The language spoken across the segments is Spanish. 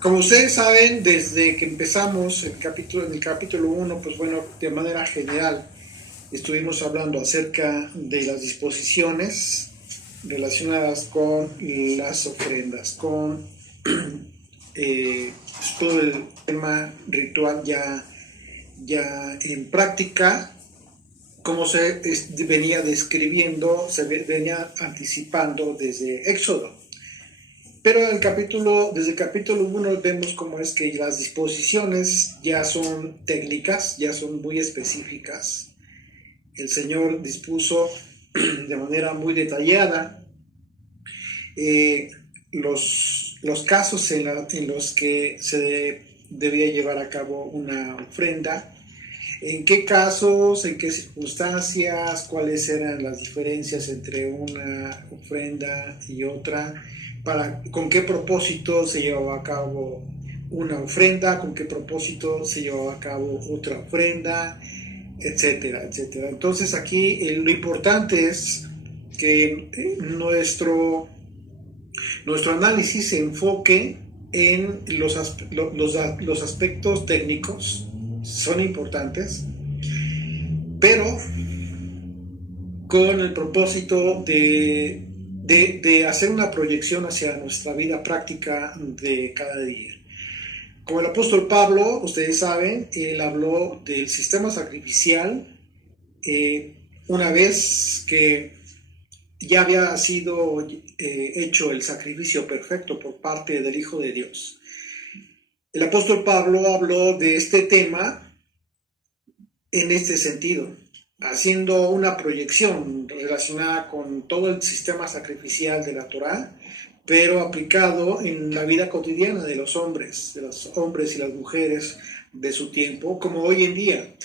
como ustedes saben, desde que empezamos en el capítulo 1, pues bueno, de manera general estuvimos hablando acerca de las disposiciones relacionadas con las ofrendas, con todo el tema ritual ya en práctica, como se venía describiendo, se venía anticipando desde Éxodo. Pero desde el capítulo 1 vemos cómo es que las disposiciones ya son técnicas, ya son muy específicas. El Señor dispuso de manera muy detallada los casos en los que se debía llevar a cabo una ofrenda, en qué casos, en qué circunstancias, cuáles eran las diferencias entre una ofrenda y otra, con qué propósito se llevaba a cabo una ofrenda, con qué propósito se llevaba a cabo otra ofrenda, etcétera, etcétera. Entonces aquí lo importante es que nuestro análisis se enfoque en los aspectos técnicos, son importantes, pero con el propósito de hacer una proyección hacia nuestra vida práctica de cada día. Como el apóstol Pablo, ustedes saben, él habló del sistema sacrificial una vez que ya había sido hecho el sacrificio perfecto por parte del Hijo de Dios. El apóstol Pablo habló de este tema en este sentido, haciendo una proyección relacionada con todo el sistema sacrificial de la Torá, pero aplicado en la vida cotidiana de los hombres y las mujeres de su tiempo, como hoy en día.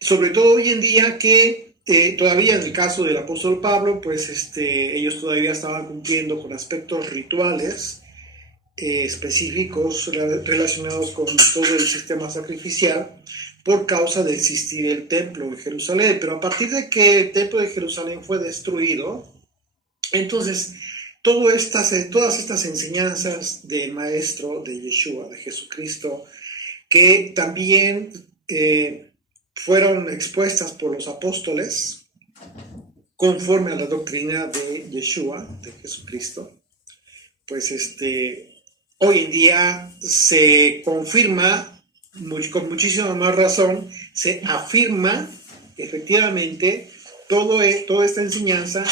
Sobre todo hoy en día que todavía en el caso del apóstol Pablo, pues ellos todavía estaban cumpliendo con aspectos rituales específicos relacionados con todo el sistema sacrificial por causa de existir el templo de Jerusalén. Pero a partir de que el templo de Jerusalén fue destruido, entonces todas estas enseñanzas del maestro de Yeshua, de Jesucristo, que también fueron expuestas por los apóstoles conforme a la doctrina de Yeshua, de Jesucristo, pues hoy en día se confirma con muchísima más razón, se afirma efectivamente toda esta enseñanza,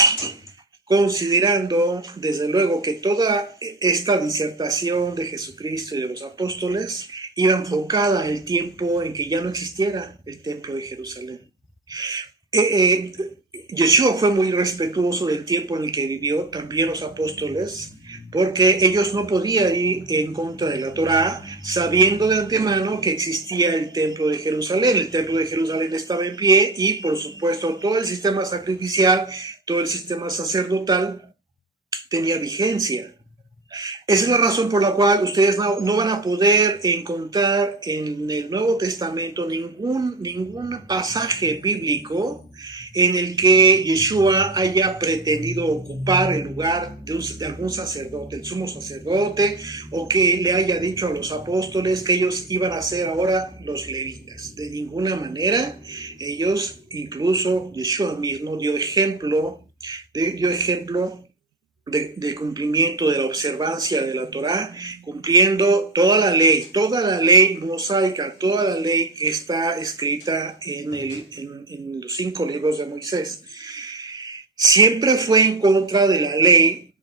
considerando desde luego que toda esta disertación de Jesucristo y de los apóstoles iba enfocada en el tiempo en que ya no existiera el templo de Jerusalén. Yeshua fue muy respetuoso del tiempo en el que vivió, también los apóstoles, porque ellos no podían ir en contra de la Torá, sabiendo de antemano que existía el templo de Jerusalén. El templo de Jerusalén estaba en pie y, por supuesto, todo el sistema sacrificial, todo el sistema sacerdotal tenía vigencia. Esa es la razón por la cual ustedes no van a poder encontrar en el Nuevo Testamento ningún pasaje bíblico en el que Yeshua haya pretendido ocupar el lugar de algún sacerdote, el sumo sacerdote, o que le haya dicho a los apóstoles que ellos iban a ser ahora los levitas. De ninguna manera. Ellos, incluso Yeshua mismo, dio ejemplo de cumplimiento de la observancia de la Torá, cumpliendo toda la ley mosaica, toda la ley que está escrita en los 5 libros de Moisés. Siempre fue en contra de la ley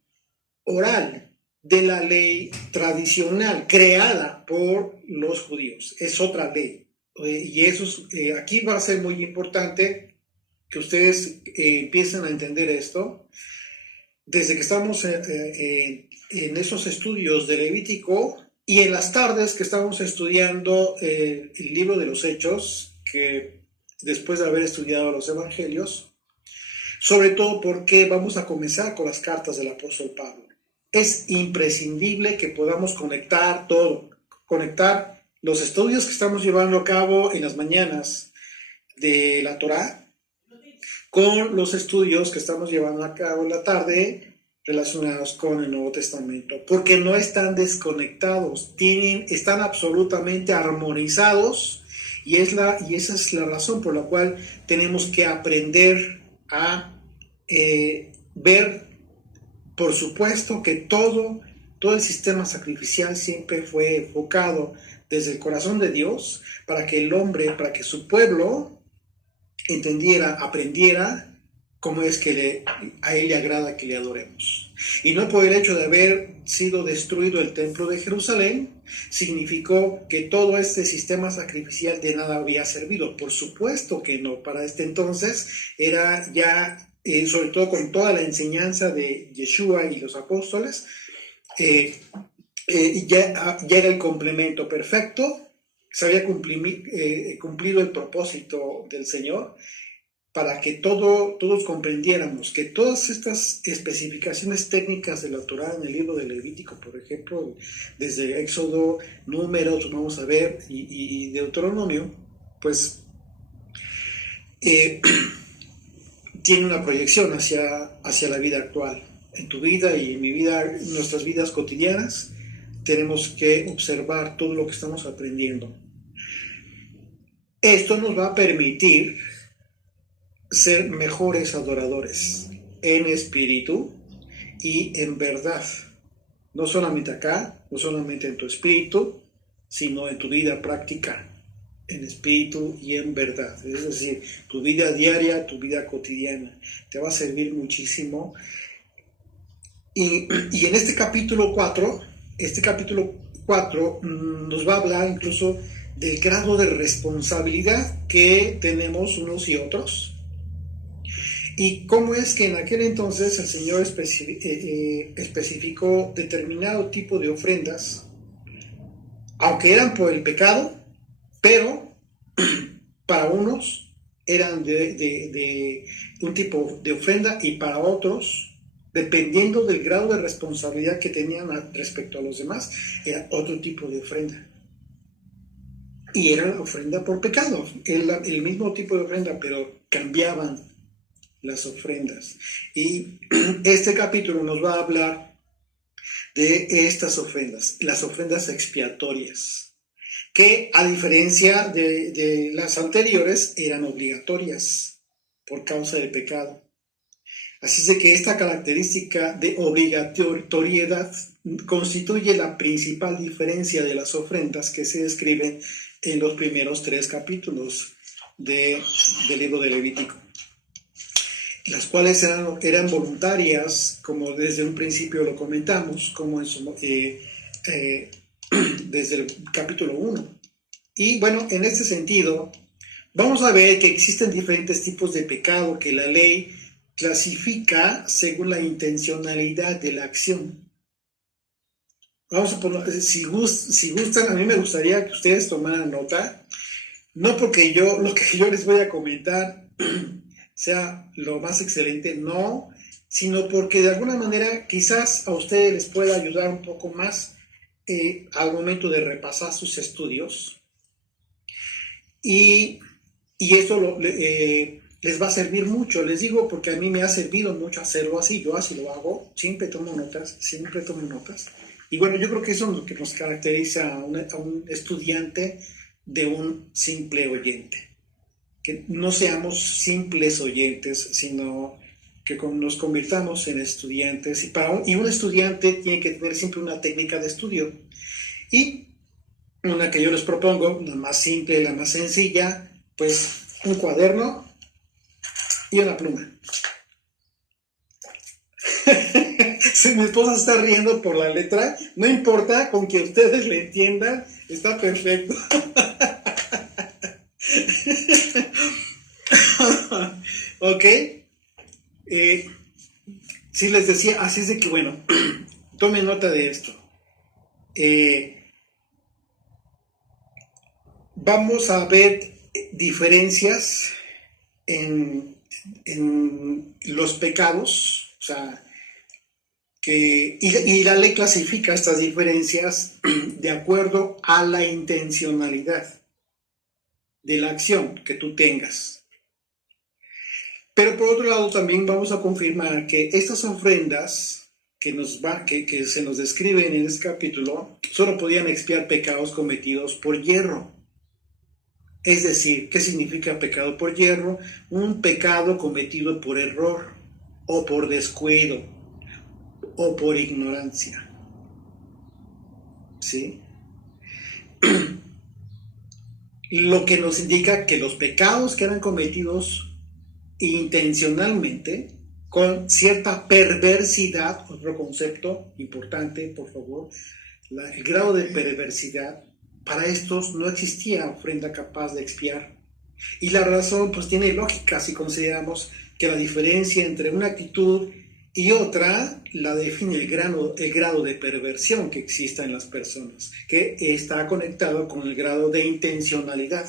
oral, de la ley tradicional creada por los judíos. Es otra ley. Y eso aquí va a ser muy importante que ustedes empiecen a entender esto. Desde que estamos en esos estudios de Levítico y en las tardes que estamos estudiando el libro de los Hechos, que después de haber estudiado los Evangelios, sobre todo porque vamos a comenzar con las cartas del apóstol Pablo. Es imprescindible que podamos conectar los estudios que estamos llevando a cabo en las mañanas de la Torá con los estudios que estamos llevando a cabo en la tarde relacionados con el Nuevo Testamento, porque no están desconectados, están absolutamente armonizados, y esa es la razón por la cual tenemos que aprender a ver, por supuesto, que todo el sistema sacrificial siempre fue enfocado desde el corazón de Dios para que el hombre, para que su pueblo entendiera, aprendiera cómo es que a él le agrada que le adoremos. Y no por el hecho de haber sido destruido el templo de Jerusalén, significó que todo este sistema sacrificial de nada había servido. Por supuesto que no. Para este entonces era ya, sobre todo con toda la enseñanza de Yeshua y los apóstoles, ya era el complemento perfecto. Se había cumplido el propósito del Señor, para que todos comprendiéramos que todas estas especificaciones técnicas de la Torá en el libro de Levítico, por ejemplo, desde Éxodo, Números, vamos a ver, y Deuteronomio, pues tiene una proyección hacia la vida actual. En tu vida y en mi vida, en nuestras vidas cotidianas, tenemos que observar todo lo que estamos aprendiendo. Esto nos va a permitir ser mejores adoradores en espíritu y en verdad. No solamente acá, no solamente en tu espíritu, sino en tu vida práctica, en espíritu y en verdad. Es decir, tu vida diaria, tu vida cotidiana, te va a servir muchísimo. Y en este capítulo 4 nos va a hablar incluso del grado de responsabilidad que tenemos unos y otros, y cómo es que en aquel entonces el Señor especificó determinado tipo de ofrendas, aunque eran por el pecado, pero para unos eran de un tipo de ofrenda, y para otros, dependiendo del grado de responsabilidad que tenían respecto a los demás, era otro tipo de ofrenda. Y era la ofrenda por pecado, el mismo tipo de ofrenda, pero cambiaban las ofrendas. Y este capítulo nos va a hablar de estas ofrendas, las ofrendas expiatorias, que a diferencia de las anteriores eran obligatorias por causa del pecado. Así es de que esta característica de obligatoriedad constituye la principal diferencia de las ofrendas que se describen en los primeros 3 capítulos del libro de Levítico, las cuales eran voluntarias, como desde un principio lo comentamos, como desde el capítulo 1. Y bueno, en este sentido, vamos a ver que existen diferentes tipos de pecado que la ley clasifica según la intencionalidad de la acción. Vamos a poner, si gustan, a mí me gustaría que ustedes tomaran nota, no porque lo que yo les voy a comentar sea lo más excelente, no, sino porque de alguna manera quizás a ustedes les pueda ayudar un poco más al momento de repasar sus estudios, y esto les va a servir mucho. Les digo porque a mí me ha servido mucho hacerlo así, yo así lo hago, siempre tomo notas, y bueno, yo creo que eso es lo que nos caracteriza a un estudiante de un simple oyente. Que no seamos simples oyentes, sino que nos convirtamos en estudiantes. Y un estudiante tiene que tener siempre una técnica de estudio. Y una que yo les propongo, la más simple, la más sencilla, pues un cuaderno y una pluma. Si mi esposa está riendo por la letra, no importa, con que ustedes le entiendan, está perfecto. Ok, sí les decía, así es de que bueno, tomen nota de esto. Vamos a ver diferencias en los pecados, o sea, y la ley clasifica estas diferencias de acuerdo a la intencionalidad de la acción que tú tengas. Pero por otro lado también vamos a confirmar que estas ofrendas que se nos describen en este capítulo, solo podían expiar pecados cometidos por yerro. Es decir, ¿qué significa pecado por yerro? Un pecado cometido por error, o por descuido, o por ignorancia. ¿Sí? Lo que nos indica que los pecados que eran cometidos intencionalmente, con cierta perversidad, otro concepto importante, por favor, el grado de perversidad, para estos no existía ofrenda capaz de expiar. Y la razón pues tiene lógica si consideramos que la diferencia entre una actitud y otra la define el grado de perversión que exista en las personas, que está conectado con el grado de intencionalidad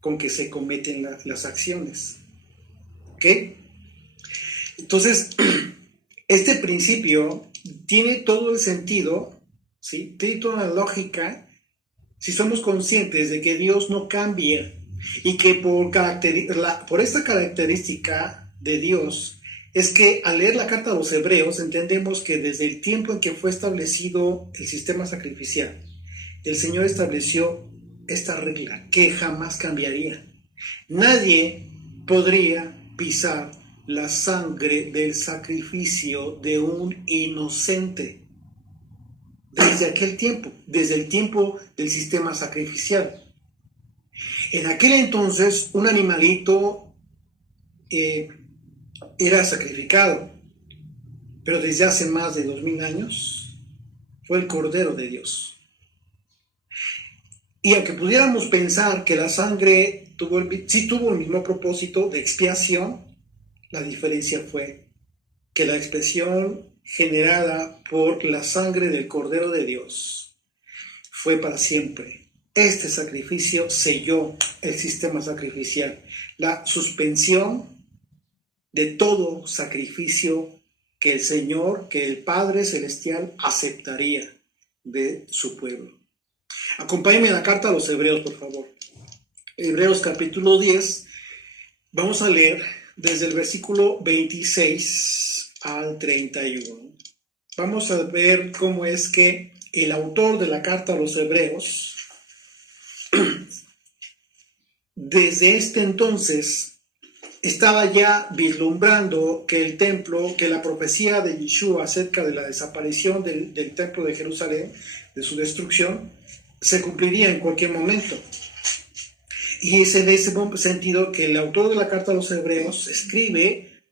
con que se cometen las acciones. ¿Ok? Entonces, este principio tiene todo el sentido, ¿sí? Tiene toda la lógica si somos conscientes de que Dios no cambia y que por esta característica de Dios es que al leer la carta a los Hebreos entendemos que desde el tiempo en que fue establecido el sistema sacrificial, el Señor estableció esta regla que jamás cambiaría. Nadie podría pisar la sangre del sacrificio de un inocente. Desde aquel tiempo, desde el tiempo del sistema sacrificial. En aquel entonces, un animalito era sacrificado, pero desde hace más de 2000 años fue el Cordero de Dios. Y aunque pudiéramos pensar que la sangre sí tuvo el mismo propósito de expiación, la diferencia fue que la expiación generada por la sangre del Cordero de Dios fue para siempre. Este sacrificio selló el sistema sacrificial, la suspensión de todo sacrificio que el Señor, que el Padre Celestial aceptaría de su pueblo. Acompáñenme a la carta a los Hebreos, por favor. Hebreos capítulo 10, vamos a leer desde el versículo 26 al 31. Vamos a ver cómo es que el autor de la carta a los Hebreos, desde este entonces, estaba ya vislumbrando que el templo, que la profecía de Yeshua acerca de la desaparición del templo de Jerusalén, de su destrucción, se cumpliría en cualquier momento. Y es en ese sentido que el autor de la carta a los Hebreos escribe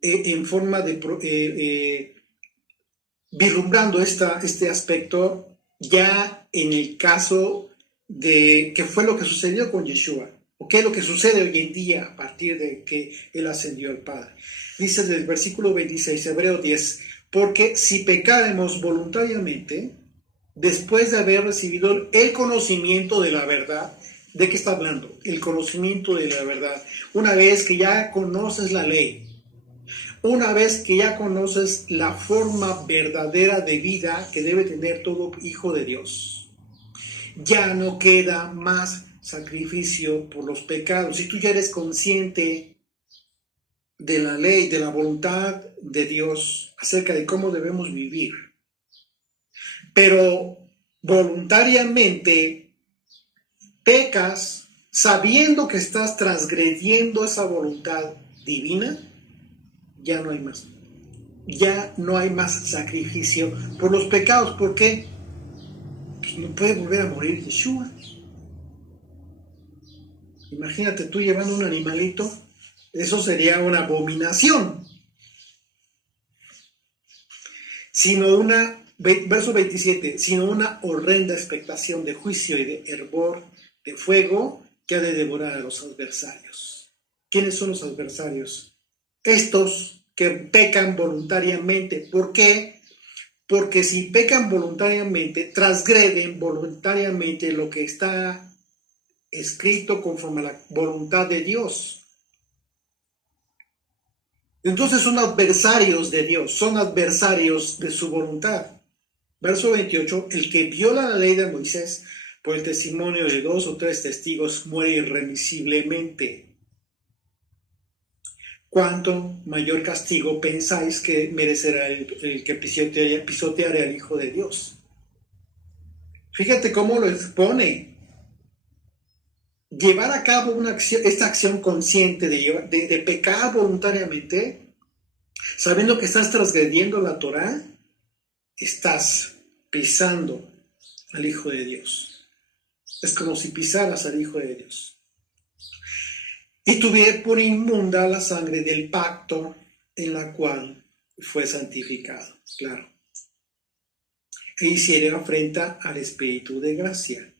en forma de vislumbrando este aspecto ya en el caso de qué fue lo que sucedió con Yeshua, o qué es lo que sucede hoy en día a partir de que Él ascendió al Padre. Dice del versículo 26, Hebreos 10, porque si pecáremos voluntariamente, después de haber recibido el conocimiento de la verdad, ¿de qué está hablando? El conocimiento de la verdad. Una vez que ya conoces la ley, una vez que ya conoces la forma verdadera de vida que debe tener todo hijo de Dios, ya no queda más sacrificio por los pecados. Si tú ya eres consciente de la ley, de la voluntad de Dios acerca de cómo debemos vivir, pero voluntariamente pecas sabiendo que estás transgrediendo esa voluntad divina, ya no hay más. Ya no hay más sacrificio por los pecados. ¿Por qué? Pues no puede volver a morir Yeshua. Imagínate tú llevando un animalito, eso sería una abominación. Verso 27, sino una horrenda expectación de juicio y de hervor de fuego que ha de devorar a los adversarios. ¿Quiénes son los adversarios? Estos que pecan voluntariamente. ¿Por qué? Porque si pecan voluntariamente, transgreden voluntariamente lo que está escrito conforme a la voluntad de Dios. Entonces son adversarios de Dios, son adversarios de su voluntad. Verso 28, el que viola la ley de Moisés por el testimonio de 2 o 3 testigos muere irremisiblemente. ¿cuánto mayor castigo pensáis que merecerá el que pisoteare al Hijo de Dios? Fíjate cómo lo expone. Llevar a cabo esta acción consciente de pecar voluntariamente, sabiendo que estás transgrediendo la Torá, estás pisando al Hijo de Dios. Es como si pisaras al Hijo de Dios. Y tuviera por inmunda la sangre del pacto en la cual fue santificado, claro. E hiciera afrenta al Espíritu de gracia.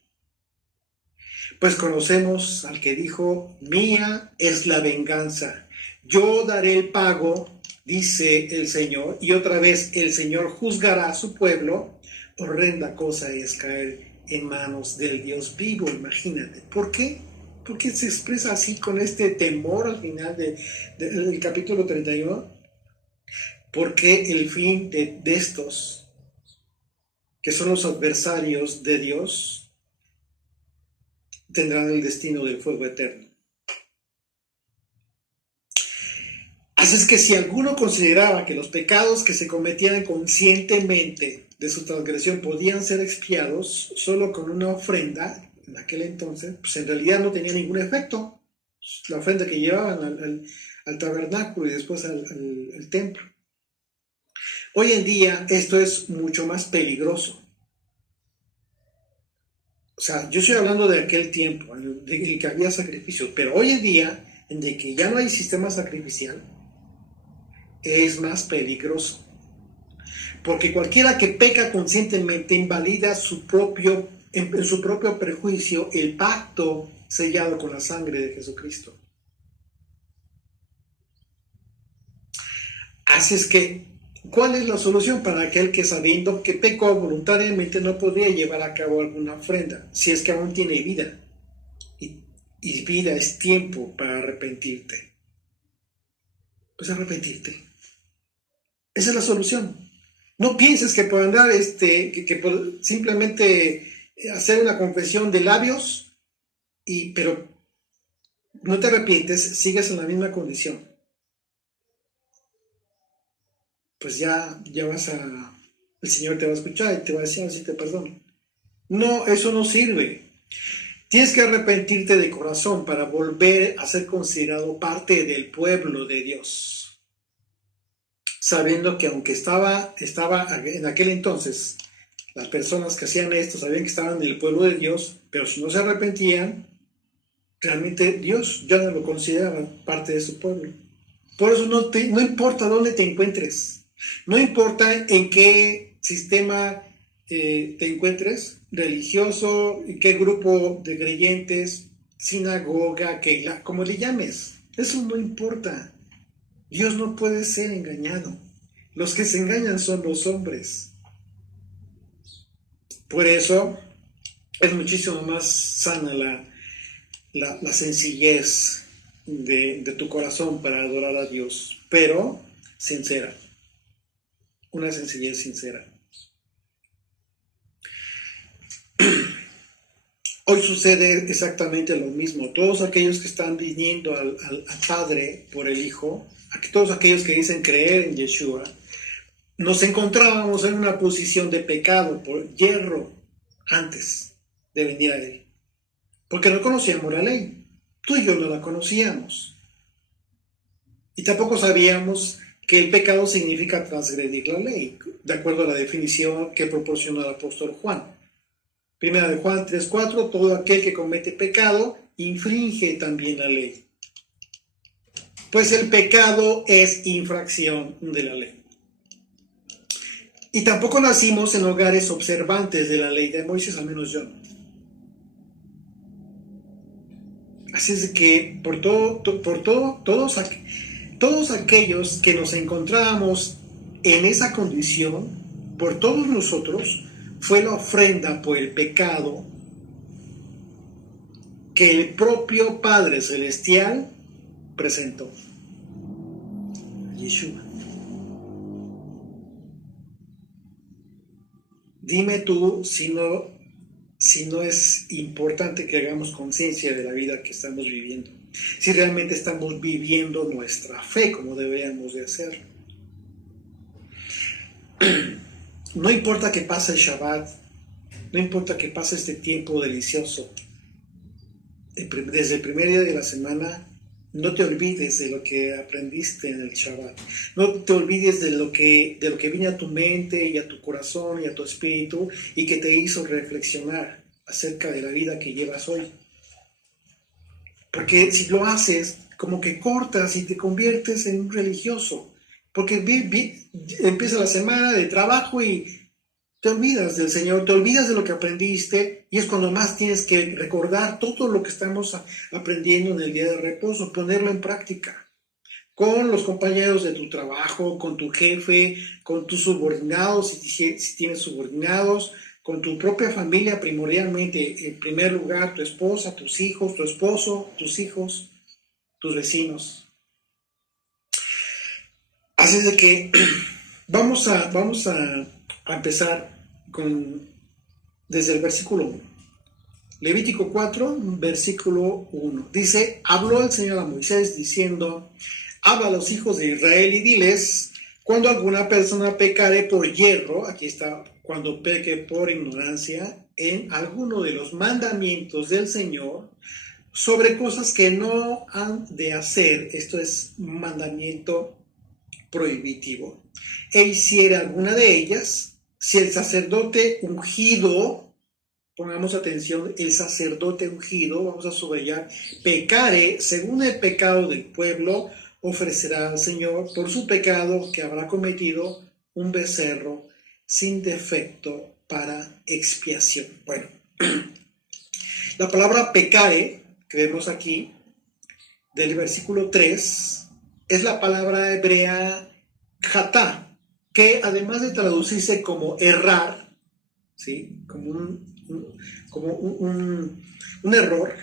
Pues conocemos al que dijo, mía es la venganza, yo daré el pago, dice el Señor, y otra vez el Señor juzgará a su pueblo. Horrenda cosa es caer en manos del Dios vivo, imagínate. ¿Por qué? ¿Por qué se expresa así con este temor al final del capítulo 31? Porque el fin de estos, que son los adversarios de Dios, tendrán el destino del fuego eterno. Así es que si alguno consideraba que los pecados que se cometían conscientemente de su transgresión podían ser expiados solo con una ofrenda, en aquel entonces, pues en realidad no tenía ningún efecto. La ofrenda que llevaban al tabernáculo y después al templo. Hoy en día esto es mucho más peligroso. O sea, yo estoy hablando de aquel tiempo, de que había sacrificios, pero hoy en día, en de que ya no hay sistema sacrificial, es más peligroso. Porque cualquiera que peca conscientemente invalida en su propio prejuicio el pacto sellado con la sangre de Jesucristo. Así es que, ¿cuál es la solución para aquel que sabiendo que pecó voluntariamente no podría llevar a cabo alguna ofrenda, si es que aún tiene vida? Y vida es tiempo para arrepentirte. Pues arrepentirte. Esa es la solución. No pienses que por andar, que por simplemente hacer una confesión de labios, pero no te arrepientes, sigues en la misma condición. Pues ya el Señor te va a escuchar y te va a decir, así te perdono. No, eso no sirve. Tienes que arrepentirte de corazón para volver a ser considerado parte del pueblo de Dios. Sabiendo que aunque estaba en aquel entonces, las personas que hacían esto sabían que estaban en el pueblo de Dios, pero si no se arrepentían, realmente Dios ya no lo consideraba parte de su pueblo. Por eso no importa dónde te encuentres, no importa en qué sistema te encuentres, religioso, en qué grupo de creyentes, sinagoga, como le llames, eso no importa. Dios no puede ser engañado. Los que se engañan son los hombres. Por eso es muchísimo más sana la sencillez de tu corazón para adorar a Dios, pero sincera. Una sencillez sincera. Hoy sucede exactamente lo mismo. Todos aquellos que están viniendo al Padre por el Hijo, todos aquellos que dicen creer en Yeshua, nos encontrábamos en una posición de pecado por hierro antes de venir a Él. Porque no conocíamos la ley. Tú y yo no la conocíamos. Y tampoco sabíamos que el pecado significa transgredir la ley, de acuerdo a la definición que proporciona el apóstol Juan. Primera de Juan 3:4, todo aquel que comete pecado infringe también la ley. Pues el pecado es infracción de la ley. Y tampoco nacimos en hogares observantes de la ley de Moisés, al menos yo no. Así es que todos aquellos que nos encontrábamos en esa condición, por todos nosotros, fue la ofrenda por el pecado que el propio Padre Celestial presentó. Yeshua. Dime tú si no es importante que hagamos conciencia de la vida que estamos viviendo. si realmente estamos viviendo nuestra fe como deberíamos de hacerlo. No importa que pase el Shabbat, no importa que pase este tiempo delicioso, desde el primer día de la semana, no te olvides de lo que aprendiste en el Shabbat. No te olvides de lo que vino a tu mente y a tu corazón y a tu espíritu y que te hizo reflexionar acerca de la vida que llevas hoy. Porque si lo haces, como que cortas y te conviertes en un religioso. Porque empieza la semana de trabajo y te olvidas del Señor, te olvidas de lo que aprendiste, y es cuando más tienes que recordar todo lo que estamos aprendiendo en el día de reposo, ponerlo en práctica con los compañeros de tu trabajo, con tu jefe, con tus subordinados, si tienes subordinados, con tu propia familia primordialmente, en primer lugar, tu esposa, tus hijos, tu esposo, tus hijos, tus vecinos. Así de que vamos a empezar desde el versículo 1. Levítico 4, versículo 1. Dice, habló el Señor a Moisés diciendo, habla a los hijos de Israel y diles, cuando alguna persona pecare por hierro, aquí está, cuando peque por ignorancia, en alguno de los mandamientos del Señor, sobre cosas que no han de hacer, esto es mandamiento prohibitivo, e hiciera alguna de ellas, si el sacerdote ungido, pongamos atención, el sacerdote ungido, vamos a subrayar, pecare según el pecado del pueblo, ofrecerá al Señor por su pecado que habrá cometido un becerro sin defecto para expiación. Bueno, la palabra pecare, que vemos aquí, del versículo 3, es la palabra hebrea jatá, que además de traducirse como errar, ¿sí? como un error,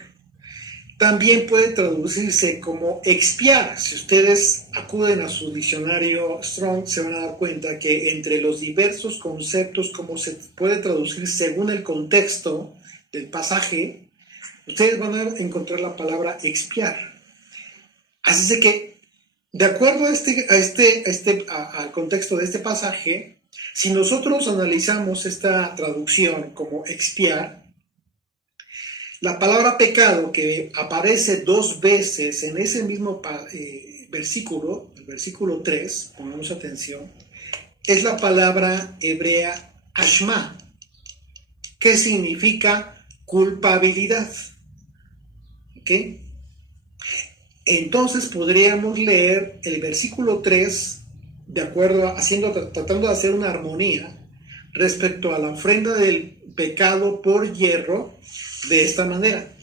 también puede traducirse como expiar. Si ustedes acuden a su diccionario Strong, se van a dar cuenta que entre los diversos conceptos, como se puede traducir según el contexto del pasaje, ustedes van a encontrar la palabra expiar. Así es que, de acuerdo al contexto de este pasaje, si nosotros analizamos esta traducción como expiar, la palabra pecado que aparece 2 veces en ese mismo versículo, el versículo 3, pongamos atención, es la palabra hebrea ashma, que significa culpabilidad. ¿Ok? Entonces podríamos leer el versículo 3 de acuerdo, tratando de hacer una armonía respecto a la ofrenda del pecado por hierro de esta manera.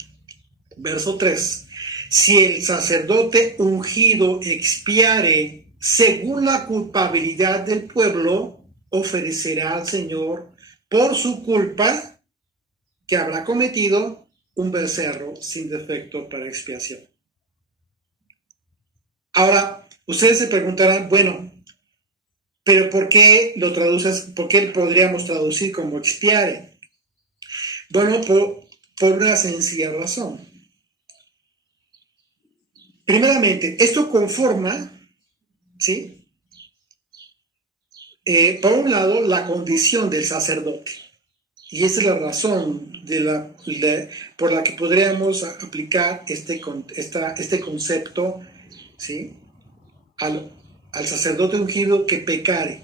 Verso 3. Si el sacerdote ungido expiare según la culpabilidad del pueblo, ofrecerá al Señor por su culpa que habrá cometido un becerro sin defecto para expiación. Ahora, ustedes se preguntarán, bueno, pero ¿por qué lo traduces? ¿Por qué podríamos traducir como expiare? Bueno, por una sencilla razón. Primeramente, esto conforma, ¿sí? Por un lado, la condición del sacerdote. Y esa es la razón por la que podríamos aplicar este concepto, ¿sí? Al sacerdote ungido que pecare,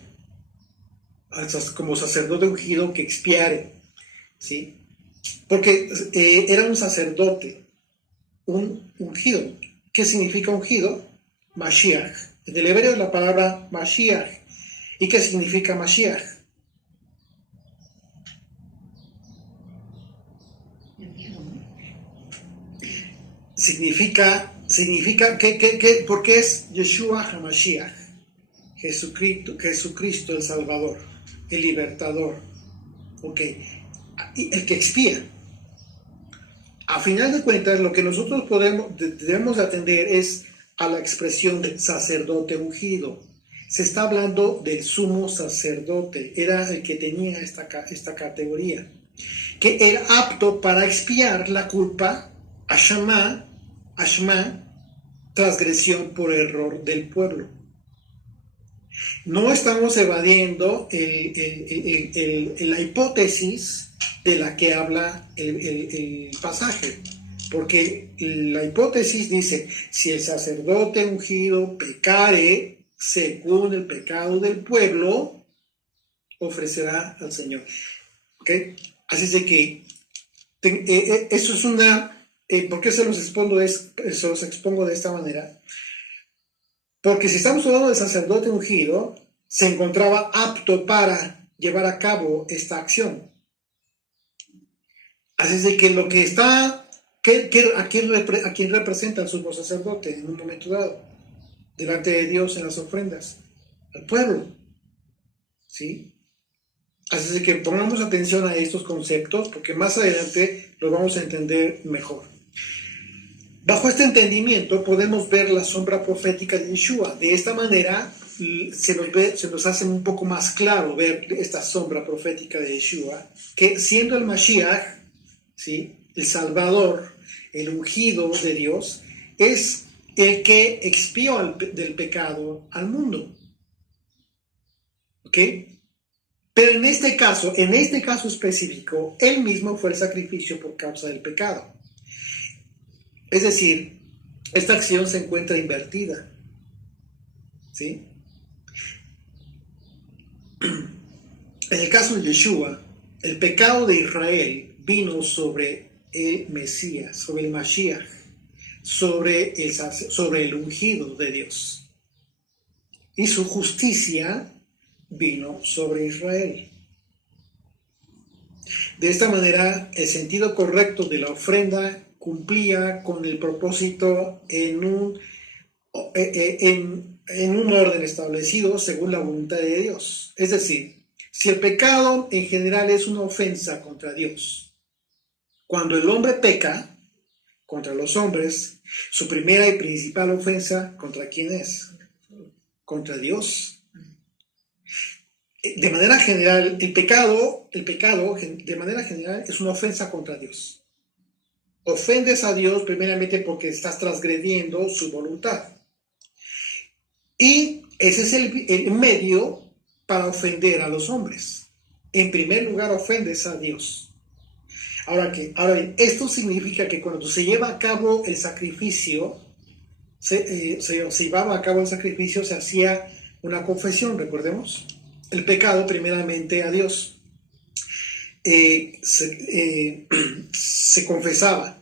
como sacerdote ungido que expiare, ¿sí? Porque era un sacerdote, un ungido. ¿Qué significa ungido? Mashiach. En el hebreo es la palabra Mashiach. ¿Y qué significa Mashiach? Significa porque es Yeshua HaMashiach, Jesucristo el Salvador, el libertador, el que expía. A final de cuentas, lo que nosotros debemos atender es a la expresión de sacerdote ungido. Se está hablando del sumo sacerdote, era el que tenía esta categoría, que era apto para expiar la culpa, Ashma, transgresión por error del pueblo. No estamos evadiendo la hipótesis de la que habla el pasaje, porque la hipótesis dice, si el sacerdote ungido pecare según el pecado del pueblo, ofrecerá al Señor. ¿Okay? Así es de que eso es una... ¿Por qué se los expongo de esta manera? Porque si estamos hablando del sacerdote ungido, se encontraba apto para llevar a cabo esta acción. Así es de que lo que está... ¿A quién representa el sumo sacerdote en un momento dado? Delante de Dios en las ofrendas. Al pueblo. ¿Sí? Así es de que pongamos atención a estos conceptos, porque más adelante los vamos a entender mejor. Bajo este entendimiento podemos ver la sombra profética de Yeshua. De esta manera se nos hace un poco más claro ver esta sombra profética de Yeshua, que siendo el Mashiach, ¿sí?, el Salvador, el ungido de Dios, es el que expió del pecado al mundo. ¿Ok? Pero en este caso específico, él mismo fue el sacrificio por causa del pecado. Es decir, esta acción se encuentra invertida. ¿Sí? En el caso de Yeshua, el pecado de Israel vino sobre el Mesías, sobre el Mashiach, sobre el ungido de Dios. Y su justicia vino sobre Israel. De esta manera, el sentido correcto de la ofrenda cumplía con el propósito en un orden establecido según la voluntad de Dios. Es decir, si el pecado en general es una ofensa contra Dios, cuando el hombre peca contra los hombres, su primera y principal ofensa, ¿contra quién es? Contra Dios. De manera general, el pecado, de manera general, es una ofensa contra Dios. Ofendes a Dios primeramente porque estás transgrediendo su voluntad. Y ese es el medio para ofender a los hombres. En primer lugar, ofendes a Dios. Ahora bien, esto significa que cuando se lleva a cabo el sacrificio, se llevaba a cabo el sacrificio, se hacía una confesión, recordemos, el pecado primeramente a Dios. Se confesaba,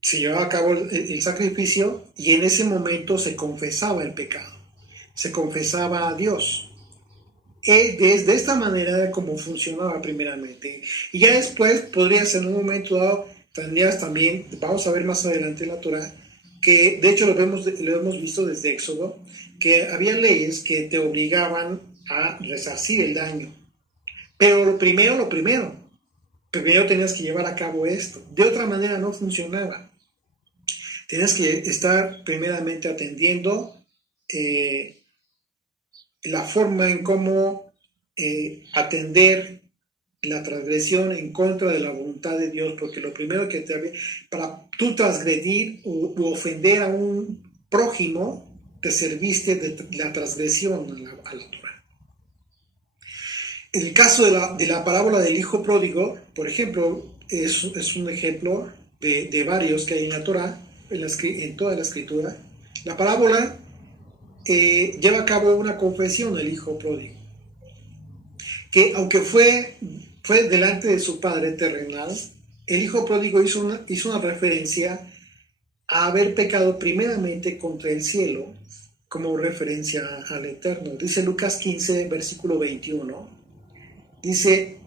se llevaba a cabo el sacrificio y en ese momento se confesaba el pecado, se confesaba a Dios. Desde esta manera como funcionaba primeramente. Y ya después podría ser en un momento dado, tendrías también, vamos a ver más adelante en la Torah, que de hecho lo hemos visto desde Éxodo, que había leyes que te obligaban a resarcir el daño. Pero lo primero tenías que llevar a cabo esto. De otra manera no funcionaba. Tenías que estar primeramente atendiendo la forma en cómo atender la transgresión en contra de la voluntad de Dios, porque lo primero que para tú transgredir u ofender a un prójimo, te serviste de la transgresión a la Torah. En el caso de la parábola del hijo pródigo, por ejemplo, es un ejemplo de varios que hay en la Torah, en toda la escritura. La parábola lleva a cabo una confesión del hijo pródigo, que aunque fue delante de su padre terrenal, el hijo pródigo hizo una referencia a haber pecado primeramente contra el cielo, como referencia al Eterno. Dice Lucas 15, versículo 21, dice,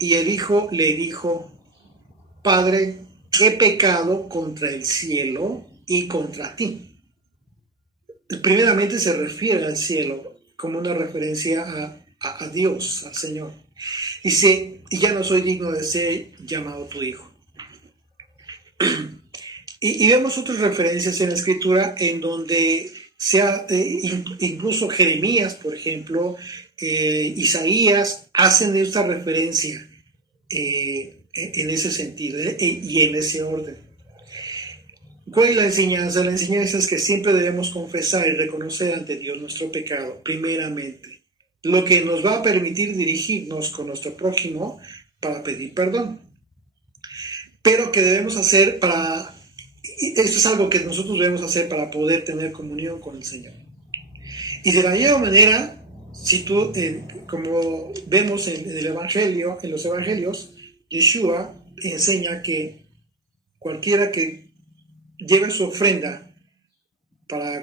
y el hijo le dijo, Padre, he pecado contra el cielo y contra ti. Primeramente se refiere al cielo como una referencia a Dios, al Señor. Dice, y ya no soy digno de ser llamado tu hijo. Y vemos otras referencias en la escritura en donde incluso Jeremías, por ejemplo, Isaías, hacen esta referencia en ese sentido y en ese orden. ¿Cuál es la enseñanza? La enseñanza es que siempre debemos confesar y reconocer ante Dios nuestro pecado, primeramente, lo que nos va a permitir dirigirnos con nuestro prójimo para pedir perdón. Pero que debemos hacer esto es algo que nosotros debemos hacer para poder tener comunión con el Señor. Y de la misma manera, si tú, como vemos en el Evangelio, en los Evangelios, Yeshua enseña que cualquiera que lleve su ofrenda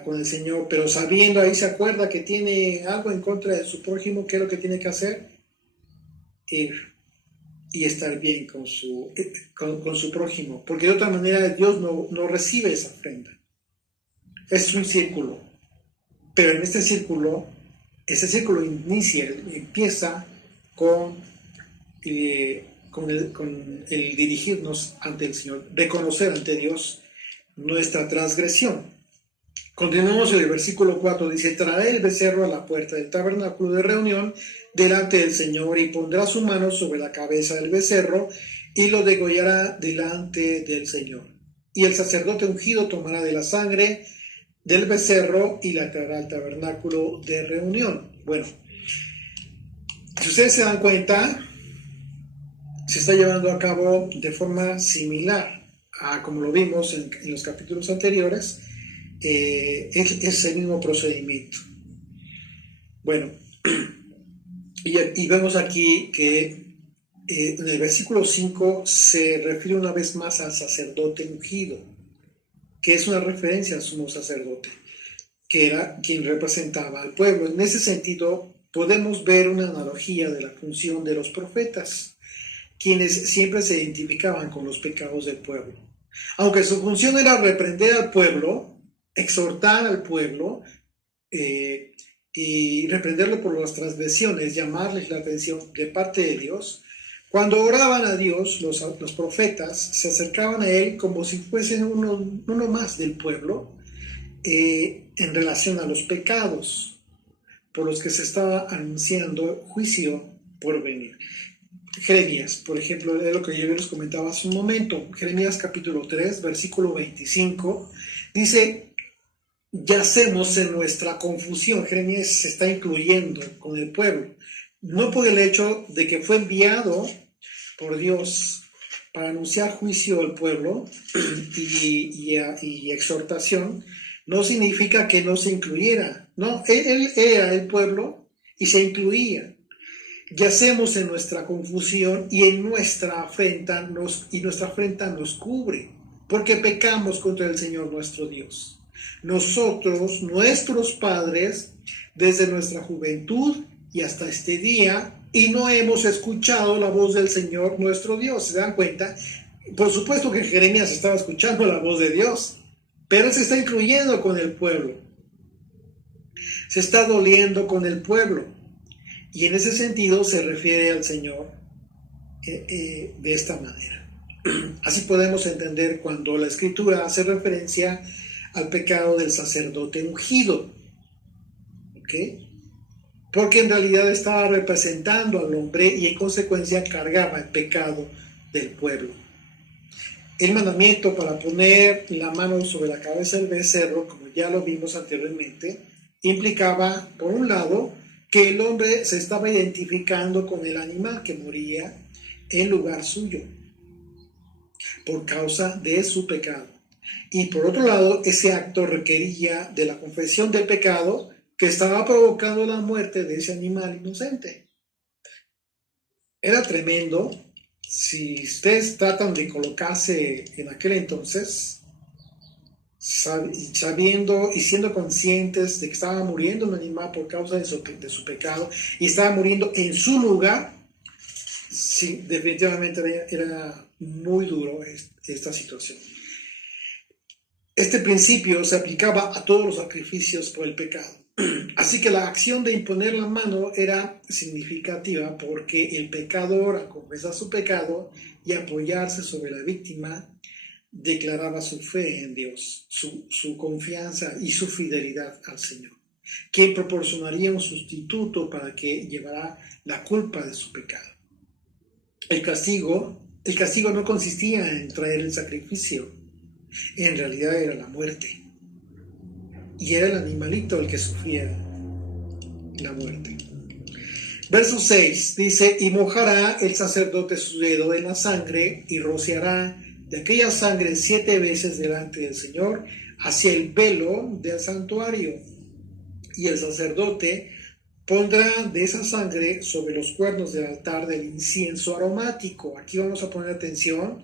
con el Señor, pero sabiendo, ahí se acuerda que tiene algo en contra de su prójimo, ¿qué es lo que tiene que hacer? Ir y estar bien con su prójimo, porque de otra manera Dios no recibe esa ofrenda. Es un círculo, pero en ese círculo empieza con el dirigirnos ante el Señor, reconocer ante Dios nuestra transgresión. Continuamos en el versículo 4, dice: traerá el becerro a la puerta del tabernáculo de reunión delante del Señor, y pondrá su mano sobre la cabeza del becerro y lo degollará delante del Señor. Y el sacerdote ungido tomará de la sangre del becerro y la traerá al tabernáculo de reunión. Bueno, si ustedes se dan cuenta, se está llevando a cabo de forma similar a como lo vimos en los capítulos anteriores. Es el mismo procedimiento. Bueno, y vemos aquí que en el versículo 5 se refiere una vez más al sacerdote ungido, que es una referencia al sumo sacerdote, que era quien representaba al pueblo. En ese sentido, podemos ver una analogía de la función de los profetas, quienes siempre se identificaban con los pecados del pueblo. Aunque su función era reprender al pueblo, exhortar al pueblo y reprenderlo por las transgresiones, llamarles la atención de parte de Dios. Cuando oraban a Dios, los profetas se acercaban a Él como si fuesen uno más del pueblo en relación a los pecados por los que se estaba anunciando juicio por venir. Jeremías, por ejemplo, es lo que yo les comentaba hace un momento. Jeremías capítulo 3, versículo 25, dice: yacemos en nuestra confusión. Jeremías se está incluyendo con el pueblo, no por el hecho de que fue enviado por Dios para anunciar juicio al pueblo y exhortación, no significa que no se incluyera. No, él era el pueblo y se incluía. Yacemos en nuestra confusión y nuestra afrenta nos cubre, porque pecamos contra el Señor nuestro Dios. Nosotros, nuestros padres, desde nuestra juventud y hasta este día, y no hemos escuchado la voz del Señor nuestro Dios. ¿Se dan cuenta? Por supuesto que Jeremías estaba escuchando la voz de Dios, pero se está incluyendo con el pueblo. Se está doliendo con el pueblo. Y en ese sentido se refiere al Señor de esta manera. Así podemos entender cuando la Escritura hace referencia al pecado del sacerdote ungido. ¿Ok? Porque en realidad estaba representando al hombre y en consecuencia cargaba el pecado del pueblo. El mandamiento para poner la mano sobre la cabeza del becerro, como ya lo vimos anteriormente, implicaba, por un lado, que el hombre se estaba identificando con el animal que moría en lugar suyo por causa de su pecado. Y por otro lado, ese acto requería de la confesión del pecado que estaba provocando la muerte de ese animal inocente. Era tremendo. Si ustedes tratan de colocarse en aquel entonces, sabiendo y siendo conscientes de que estaba muriendo un animal por causa de su pecado y estaba muriendo en su lugar, sí, definitivamente era muy duro esta situación. Este principio se aplicaba a todos los sacrificios por el pecado. Así que la acción de imponer la mano era significativa porque el pecador, al confesar su pecado y apoyarse sobre la víctima, declaraba su fe en Dios, su confianza y su fidelidad al Señor, quien proporcionaría un sustituto para que llevara la culpa de su pecado. El castigo no consistía en traer el sacrificio, En realidad era la muerte. Y era el animalito el que sufría la muerte. Verso 6 dice, y mojará el sacerdote su dedo en la sangre y rociará de aquella sangre 7 veces delante del Señor hacia el velo del santuario. Y el sacerdote pondrá de esa sangre sobre los cuernos del altar del incienso aromático. Aquí vamos a poner atención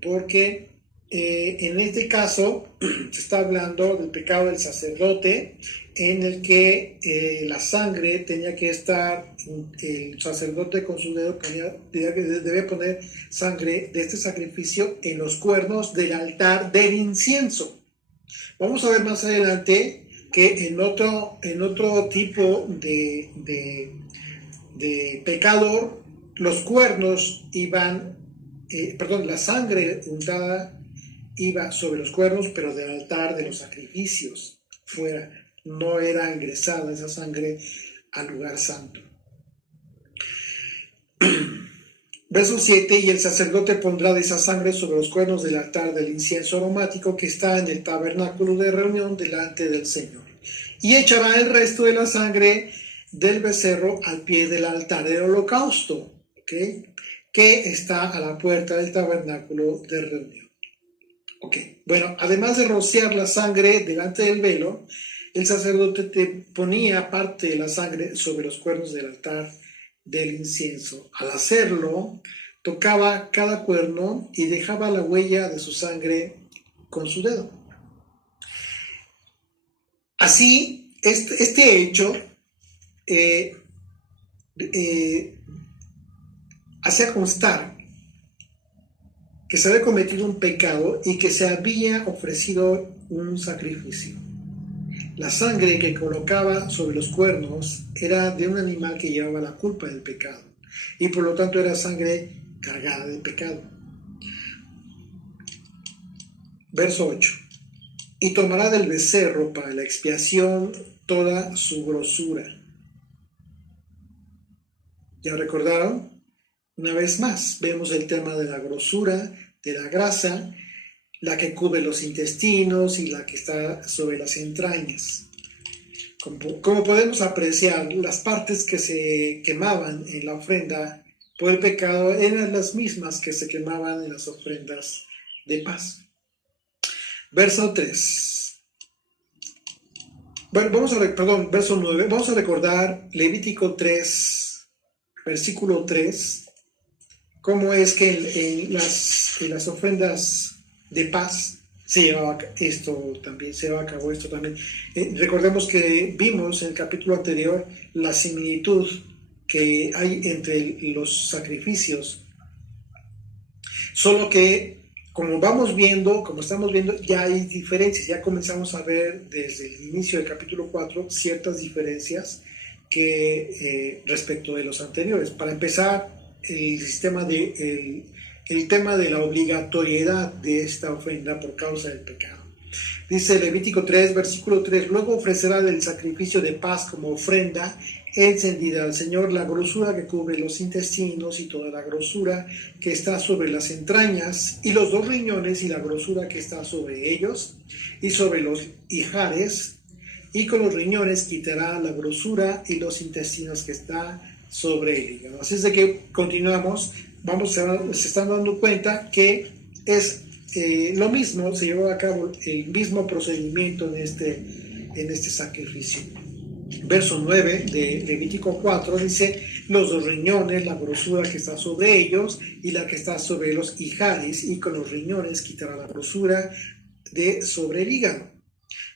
porque en este caso se está hablando del pecado del sacerdote, en el que la sangre tenía que estar, el sacerdote con su dedo debe poner sangre de este sacrificio en los cuernos del altar del incienso. Vamos a ver más adelante que en otro tipo de pecador, los cuernos iban, la sangre untada iba sobre los cuernos, pero del altar de los sacrificios, fuera, no era ingresada esa sangre al lugar santo. Verso 7, y el sacerdote pondrá de esa sangre sobre los cuernos del altar del incienso aromático que está en el tabernáculo de reunión delante del Señor. Y echará el resto de la sangre del becerro al pie del altar del holocausto, ¿okay?, que está a la puerta del tabernáculo de reunión. Bueno, además de rociar la sangre delante del velo, el sacerdote ponía parte de la sangre sobre los cuernos del altar del incienso. Al hacerlo, tocaba cada cuerno y dejaba la huella de su sangre con su dedo. Así, este hecho hacía constar que se había cometido un pecado y que se había ofrecido un sacrificio. La sangre que colocaba sobre los cuernos era de un animal que llevaba la culpa del pecado y por lo tanto era sangre cargada de pecado. Verso 8. Y tomará del becerro para la expiación toda su grosura. ¿Ya recordaron? Una vez más, vemos el tema de la grosura, de la grasa, la que cubre los intestinos y la que está sobre las entrañas. Como podemos apreciar, las partes que se quemaban en la ofrenda por el pecado eran las mismas que se quemaban en las ofrendas de paz. Verso 3. Bueno, verso 9. Vamos a recordar Levítico 3, versículo 3. Cómo es que en las ofrendas de paz se llevaba a cabo esto también. Recordemos que vimos en el capítulo anterior la similitud que hay entre los sacrificios, solo que como estamos viendo, ya hay diferencias, ya comenzamos a ver desde el inicio del capítulo 4 ciertas diferencias respecto de los anteriores. Para empezar, el tema de la obligatoriedad de esta ofrenda por causa del pecado. Dice Levítico 3, versículo 3, luego ofrecerá del sacrificio de paz como ofrenda encendida al Señor la grosura que cubre los intestinos y toda la grosura que está sobre las entrañas y los 2 riñones y la grosura que está sobre ellos y sobre los ijares, y con los riñones quitará la grosura y los intestinos que está sobre el hígado. Así es de que continuamos, se están dando cuenta que es lo mismo, se llevó a cabo el mismo procedimiento en este sacrificio. Verso 9 de Levítico 4 dice, los 2 riñones, la grosura que está sobre ellos y la que está sobre los ijares, y con los riñones quitará la grosura sobre el hígado.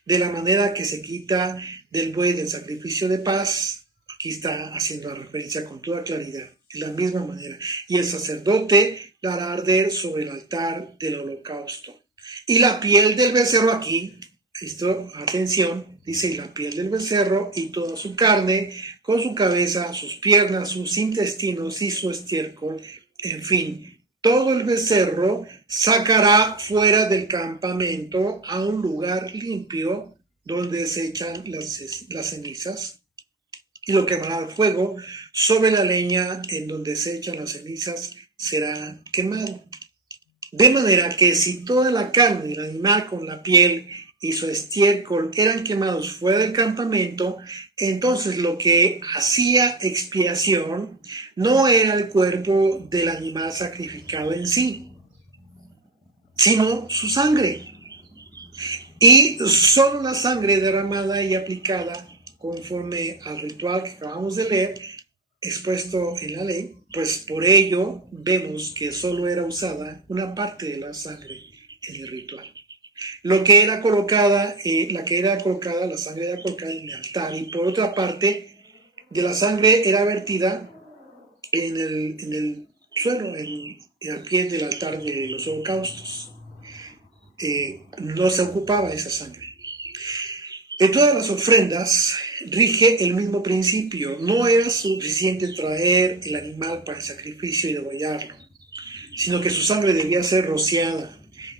De la manera que se quita del buey del sacrificio de paz. Aquí está haciendo la referencia con toda claridad, de la misma manera. Y el sacerdote la hará arder sobre el altar del holocausto. Y la piel del becerro aquí, atención, dice, y la piel del becerro y toda su carne, con su cabeza, sus piernas, sus intestinos y su estiércol, en fin, todo el becerro sacará fuera del campamento a un lugar limpio donde se echan las cenizas, y lo quemará al fuego sobre la leña en donde se echan las cenizas será quemado. De manera que si toda la carne del animal con la piel y su estiércol eran quemados fuera del campamento, entonces lo que hacía expiación no era el cuerpo del animal sacrificado en sí, sino su sangre. Y solo la sangre derramada y aplicada conforme al ritual que acabamos de leer, expuesto en la ley, pues por ello vemos que solo era usada una parte de la sangre en el ritual. Lo que era colocada, la sangre era colocada en el altar, y por otra parte, de la sangre era vertida en el suelo, al pie del altar de los holocaustos. No se ocupaba esa sangre. En todas las ofrendas rige el mismo principio. No era suficiente traer el animal para el sacrificio y degollarlo, sino que su sangre debía ser rociada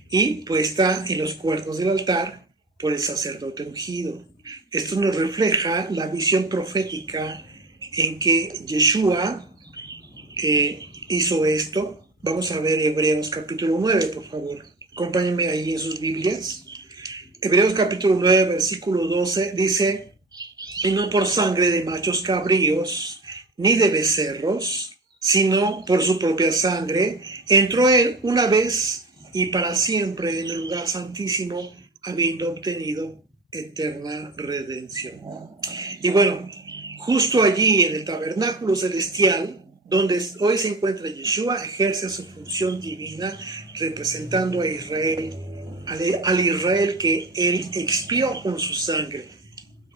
y puesta en los cuernos del altar por el sacerdote ungido. Esto nos refleja la visión profética en que Yeshua hizo esto. Vamos a ver Hebreos capítulo 9, por favor. Acompáñenme ahí en sus Biblias. Hebreos capítulo 9, versículo 12 dice: y no por sangre de machos cabríos, ni de becerros, sino por su propia sangre, entró él una vez y para siempre en el lugar santísimo, habiendo obtenido eterna redención. Y bueno, justo allí en el tabernáculo celestial, donde hoy se encuentra Yeshua, ejerce su función divina representando a Israel, al Israel que él expió con su sangre.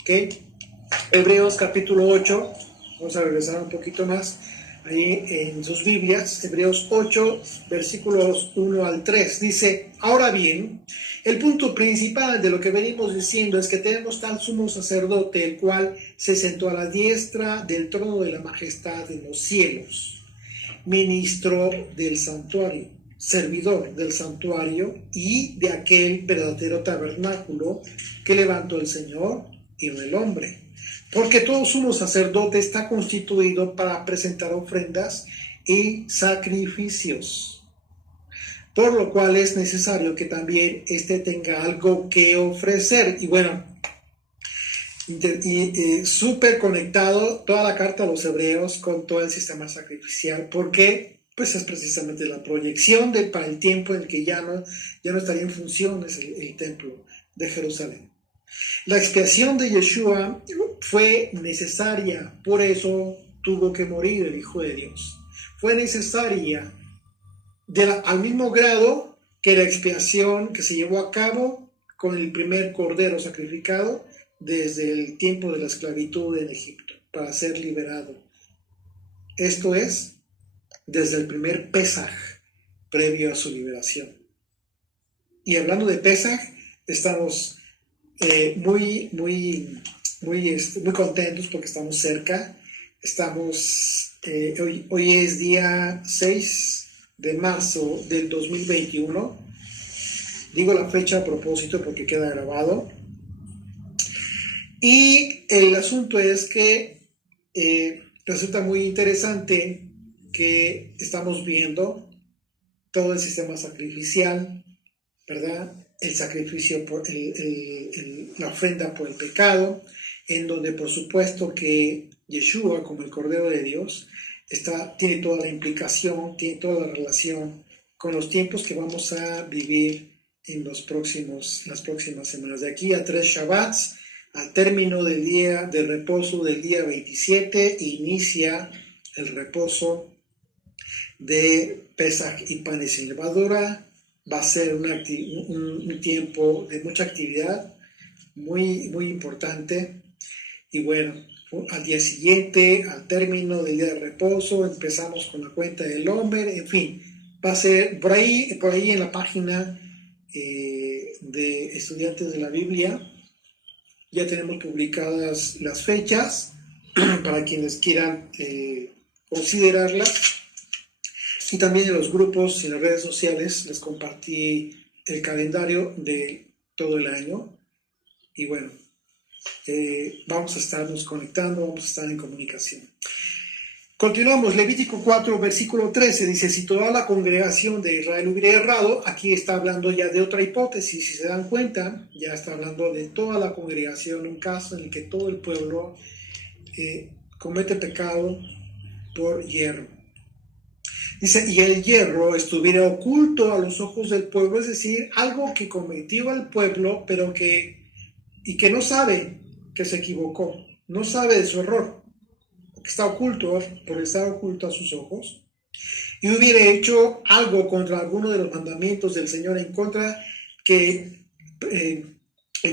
¿Okay? Hebreos capítulo 8, vamos a regresar un poquito más ahí en sus Biblias. Hebreos 8, versículos 1 al 3, dice: ahora bien, el punto principal de lo que venimos diciendo es que tenemos tal sumo sacerdote, el cual se sentó a la diestra del trono de la majestad en los cielos, ministro del santuario, servidor del santuario y de aquel verdadero tabernáculo que levantó el Señor y no el hombre. Porque todo sumo sacerdote está constituido para presentar ofrendas y sacrificios, por lo cual es necesario que también éste tenga algo que ofrecer. Y bueno, súper conectado toda la carta a los hebreos con todo el sistema sacrificial, porque pues es precisamente la proyección para el tiempo en el que ya no estaría en funciones el templo de Jerusalén. La expiación de Yeshua fue necesaria, por eso tuvo que morir el Hijo de Dios. Fue necesaria al mismo grado que la expiación que se llevó a cabo con el primer cordero sacrificado desde el tiempo de la esclavitud en Egipto, para ser liberado. Esto es, desde el primer Pesaj, previo a su liberación. Y hablando de Pesaj, estamos muy contentos porque estamos cerca. Hoy es día 6 de marzo del 2021. Digo la fecha a propósito porque queda grabado. Y el asunto es que resulta muy interesante que estamos viendo todo el sistema sacrificial, ¿verdad? El sacrificio, la ofrenda por el pecado, en donde por supuesto que Yeshua, como el Cordero de Dios, tiene toda la implicación, tiene toda la relación con los tiempos que vamos a vivir en las próximas semanas. De aquí a 3 Shabbats, al término del día de reposo del día 27, inicia el reposo de Pesaj y panes sin levadura. Va a ser un tiempo de mucha actividad, muy importante. Y bueno, al día siguiente, al término del día de reposo, empezamos con la cuenta del hombre. En fin, va a ser por ahí en la página de Estudiantes de la Biblia. Ya tenemos publicadas las fechas para quienes quieran considerarlas. Y también en los grupos y en las redes sociales les compartí el calendario de todo el año. Y bueno, vamos a estarnos conectando, vamos a estar en comunicación. Continuamos, Levítico 4, versículo 13, dice, si toda la congregación de Israel hubiera errado, aquí está hablando ya de otra hipótesis, si se dan cuenta, ya está hablando de toda la congregación, un caso en el que todo el pueblo comete pecado por hierro. Dice, y el hierro estuviera oculto a los ojos del pueblo, es decir, algo que cometió el pueblo, pero que no sabe que se equivocó, no sabe de su error, que está oculto, por estar oculto a sus ojos, y hubiera hecho algo contra alguno de los mandamientos del Señor en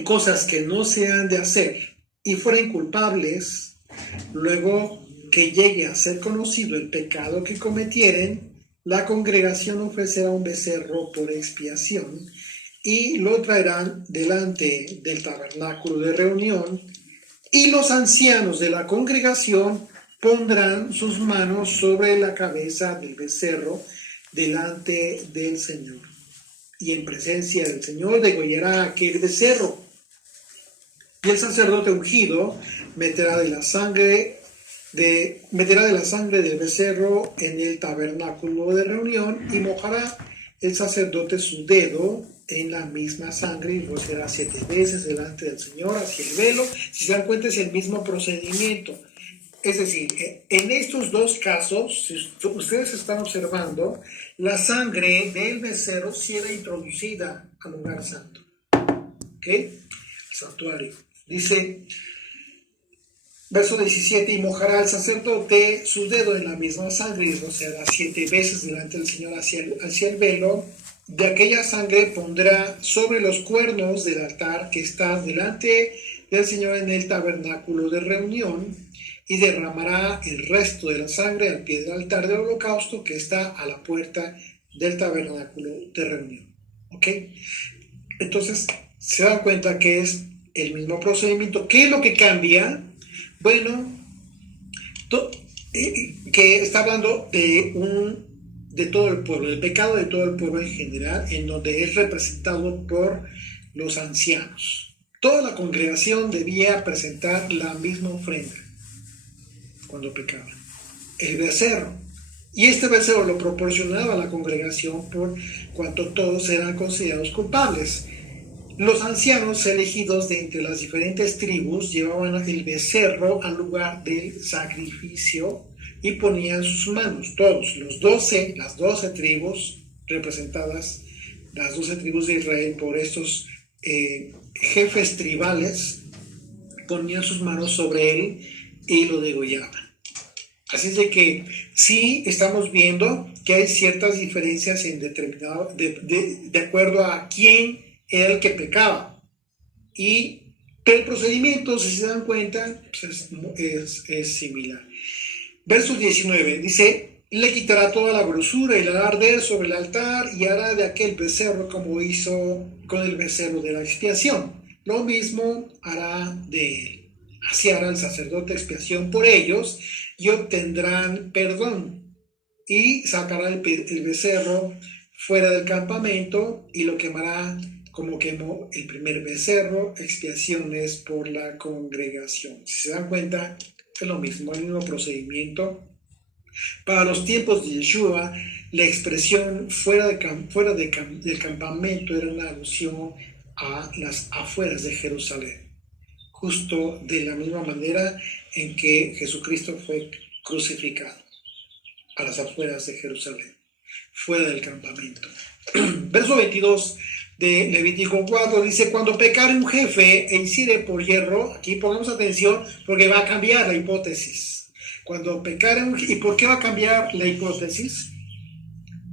cosas que no se han de hacer, y fueran culpables, luego que llegue a ser conocido el pecado que cometieren, la congregación ofrecerá un becerro por expiación y lo traerán delante del tabernáculo de reunión, y los ancianos de la congregación pondrán sus manos sobre la cabeza del becerro delante del Señor, y en presencia del Señor degollará aquel becerro, y el sacerdote ungido meterá de la sangre del becerro en el tabernáculo de reunión, y mojará el sacerdote su dedo en la misma sangre y rocerá 7 veces delante del Señor hacia el velo. Si se dan cuenta, es el mismo procedimiento. Es decir, en estos dos casos, si ustedes están observando, la sangre del becerro será introducida al lugar santo, ¿ok? El santuario. Dice, verso 17, y mojará el sacerdote su dedo en la misma sangre y rociará 7 veces delante del Señor hacia el velo. De aquella sangre pondrá sobre los cuernos del altar que está delante del Señor en el tabernáculo de reunión, y derramará el resto de la sangre al pie del altar del holocausto que está a la puerta del tabernáculo de reunión. ¿Ok? Entonces, se dan cuenta que es el mismo procedimiento. ¿Qué es lo que cambia? Bueno, que está hablando de todo el pueblo, del pecado de todo el pueblo en general, en donde es representado por los ancianos. Toda la congregación debía presentar la misma ofrenda cuando pecaban, el becerro. Y este becerro lo proporcionaba a la congregación por cuanto todos eran considerados culpables. Los ancianos elegidos de entre las diferentes tribus llevaban el becerro al lugar del sacrificio y ponían sus manos, todos, las 12 tribus representadas, las 12 tribus de Israel por estos jefes tribales, ponían sus manos sobre él y lo degollaban. Así es de que sí estamos viendo que hay ciertas diferencias en determinado, de acuerdo a quién era el que pecaba. Pero el procedimiento, si se dan cuenta, pues es similar. Verso 19 dice, le quitará toda la grosura y la hará arder sobre el altar y hará de aquel becerro como hizo con el becerro de la expiación. Lo mismo hará de él. Así hará el sacerdote expiación por ellos y obtendrán perdón. Y sacará el becerro fuera del campamento y lo quemará como quemó el primer becerro, expiaciones por la congregación. Si se dan cuenta, es lo mismo, el mismo procedimiento. Para los tiempos de Yeshua, la expresión fuera del campamento era una alusión a las afueras de Jerusalén, justo de la misma manera en que Jesucristo fue crucificado, a las afueras de Jerusalén, fuera del campamento. Verso 22 de Levítico 4 dice, cuando pecare un jefe e hiciere por hierro, aquí pongamos atención porque va a cambiar la hipótesis. Cuando pecare ¿y por qué va a cambiar la hipótesis?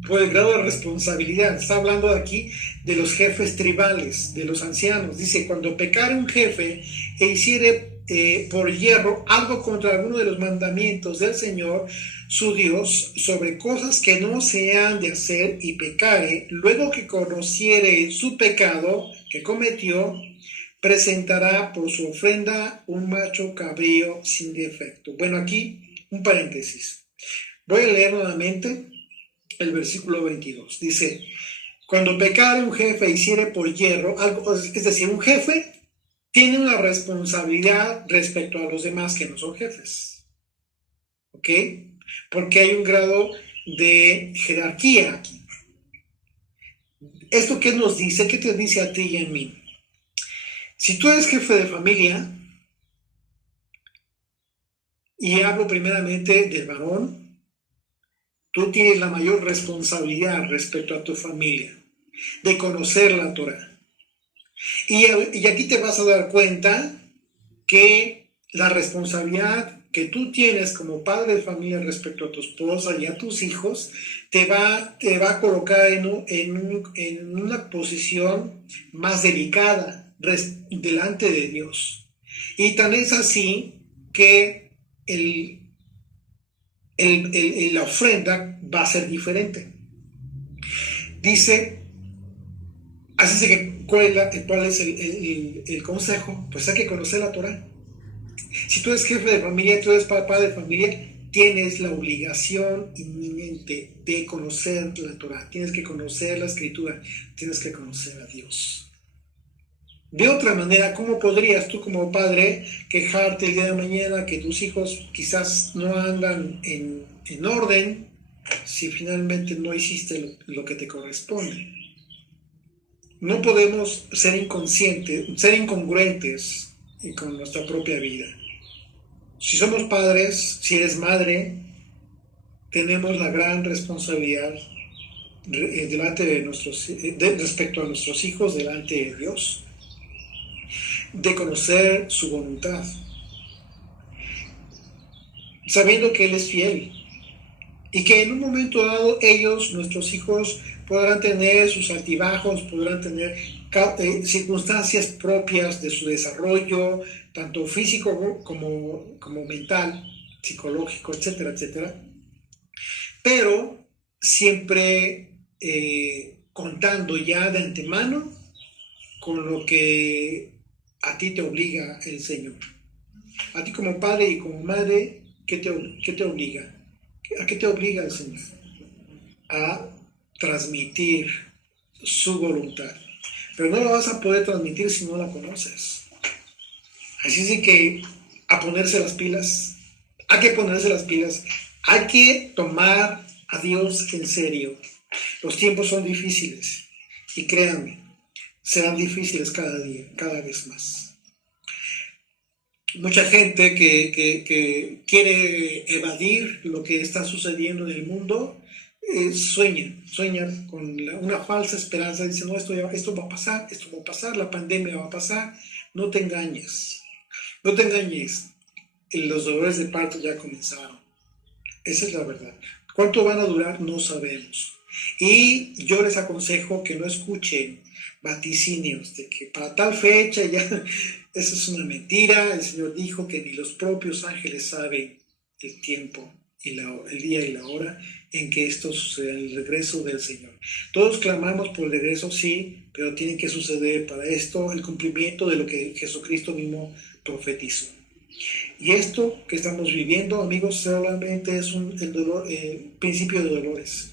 Por el grado de responsabilidad. Está hablando aquí de los jefes tribales, de los ancianos. Dice, cuando pecare un jefe e hiciere por hierro algo contra alguno de los mandamientos del Señor, su Dios, sobre cosas que no se han de hacer y pecare, luego que conociere su pecado que cometió, presentará por su ofrenda un macho cabrío sin defecto. Bueno, aquí un paréntesis. Voy a leer nuevamente el versículo 22. Dice, cuando pecare un jefe hiciere por hierro algo, es decir, un jefe tiene una responsabilidad respecto a los demás que no son jefes. ¿Ok? porque hay un grado de jerarquía aquí. ¿Esto qué nos dice? ¿Qué te dice a ti y a mí? Si tú eres jefe de familia, y hablo primeramente del varón, tú tienes la mayor responsabilidad respecto a tu familia, de conocer la Torah. Y aquí te vas a dar cuenta que la responsabilidad que tú tienes como padre de familia respecto a tu esposa y a tus hijos te va a colocar en una posición más delicada delante de Dios. Y tan es así que la ofrenda va a ser diferente. Dice, así que ¿cuál es el consejo? Pues hay que conocer la Torah. Si tú eres jefe de familia, tú eres papá de familia, tienes la obligación inminente de conocer la Torah, tienes que conocer la Escritura, tienes que conocer a Dios. De otra manera, ¿cómo podrías tú como padre quejarte el día de mañana que tus hijos quizás no andan en orden si finalmente no hiciste lo que te corresponde? No podemos ser incongruentes con nuestra propia vida. Si somos padres, si eres madre, tenemos la gran responsabilidad respecto a nuestros hijos delante de Dios, de conocer su voluntad, sabiendo que Él es fiel y que en un momento dado ellos, nuestros hijos, podrán tener sus altibajos, podrán tener circunstancias propias de su desarrollo, tanto físico como mental, psicológico, etcétera, etcétera. Pero siempre contando ya de antemano con lo que a ti te obliga el Señor. A ti como padre y como madre, ¿qué te obliga? ¿A qué te obliga el Señor? A transmitir su voluntad. Pero no la vas a poder transmitir si no la conoces. Así es de que a ponerse las pilas. Hay que ponerse las pilas. Hay que tomar a Dios en serio. Los tiempos son difíciles. Y créanme, serán difíciles cada día, cada vez más. Mucha gente que quiere evadir lo que está sucediendo en el mundo, sueña con una falsa esperanza, dice, no, esto va a pasar, la pandemia va a pasar. No te engañes, los dolores de parto ya comenzaron, esa es la verdad. ¿Cuánto van a durar? No sabemos. Y yo les aconsejo que no escuchen vaticinios de que para tal fecha ya, eso es una mentira. El Señor dijo que ni los propios ángeles saben el tiempo y el día y la hora en que esto suceda, el regreso del Señor. Todos clamamos por el regreso, sí, pero tiene que suceder para esto el cumplimiento de lo que Jesucristo mismo profetizó. Y esto que estamos viviendo, amigos, solamente es el principio de dolores.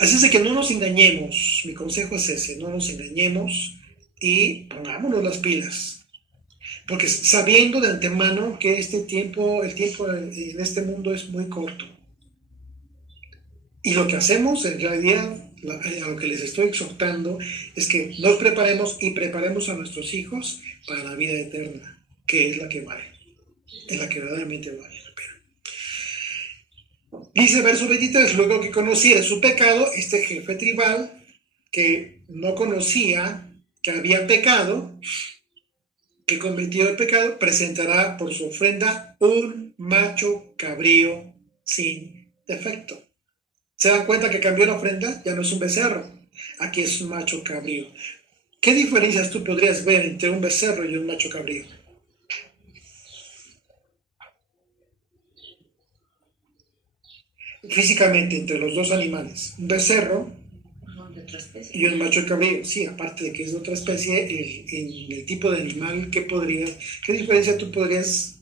Así es de que no nos engañemos, mi consejo es ese, no nos engañemos y pongámonos las pilas. Porque sabiendo de antemano que el tiempo en este mundo es muy corto. Y lo que hacemos en realidad, a lo que les estoy exhortando, es que nos preparemos y preparemos a nuestros hijos para la vida eterna, que es la que vale, es la que verdaderamente vale la pena. Dice verso 23, luego que conociera su pecado, este jefe tribal, que no conocía que había pecado, que cometió el pecado, presentará por su ofrenda un macho cabrío sin defecto. ¿Se dan cuenta que cambió la ofrenda? Ya no es un becerro, aquí es un macho cabrío. ¿Qué diferencias tú podrías ver entre un becerro y un macho cabrío? Físicamente, entre los dos animales, un becerro y un macho cabrío. Sí, aparte de que es de otra especie, en el tipo de animal, ¿qué diferencia tú podrías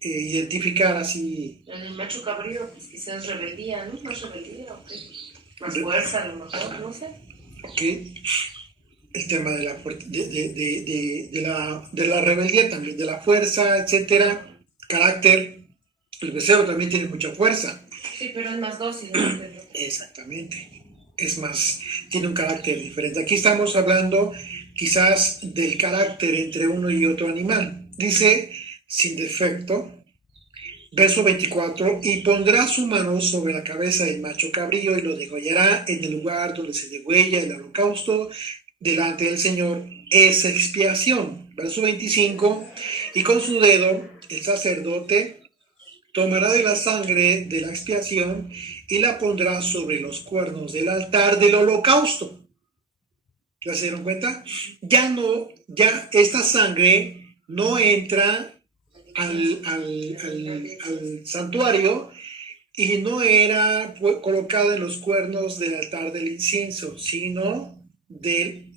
identificar así? En el macho cabrío, pues quizás rebeldía, ¿no? Más rebeldía, ¿o qué? Más fuerza, a lo mejor, no sé. Ok. El tema de la rebeldía también, de la fuerza, etcétera, carácter. El becerro también tiene mucha fuerza. Sí, pero es más dócil, ¿no? Exactamente. Es más, tiene un carácter diferente. Aquí estamos hablando quizás del carácter entre uno y otro animal. Dice, sin defecto, verso 24, y pondrá su mano sobre la cabeza del macho cabrío y lo degollará en el lugar donde se degüella el holocausto delante del Señor. Es expiación. Verso 25, y con su dedo el sacerdote tomará de la sangre de la expiación y la pondrá sobre los cuernos del altar del holocausto. ¿Ya se dieron cuenta? Ya esta sangre no entra al santuario y no era colocada en los cuernos del altar del incienso, sino del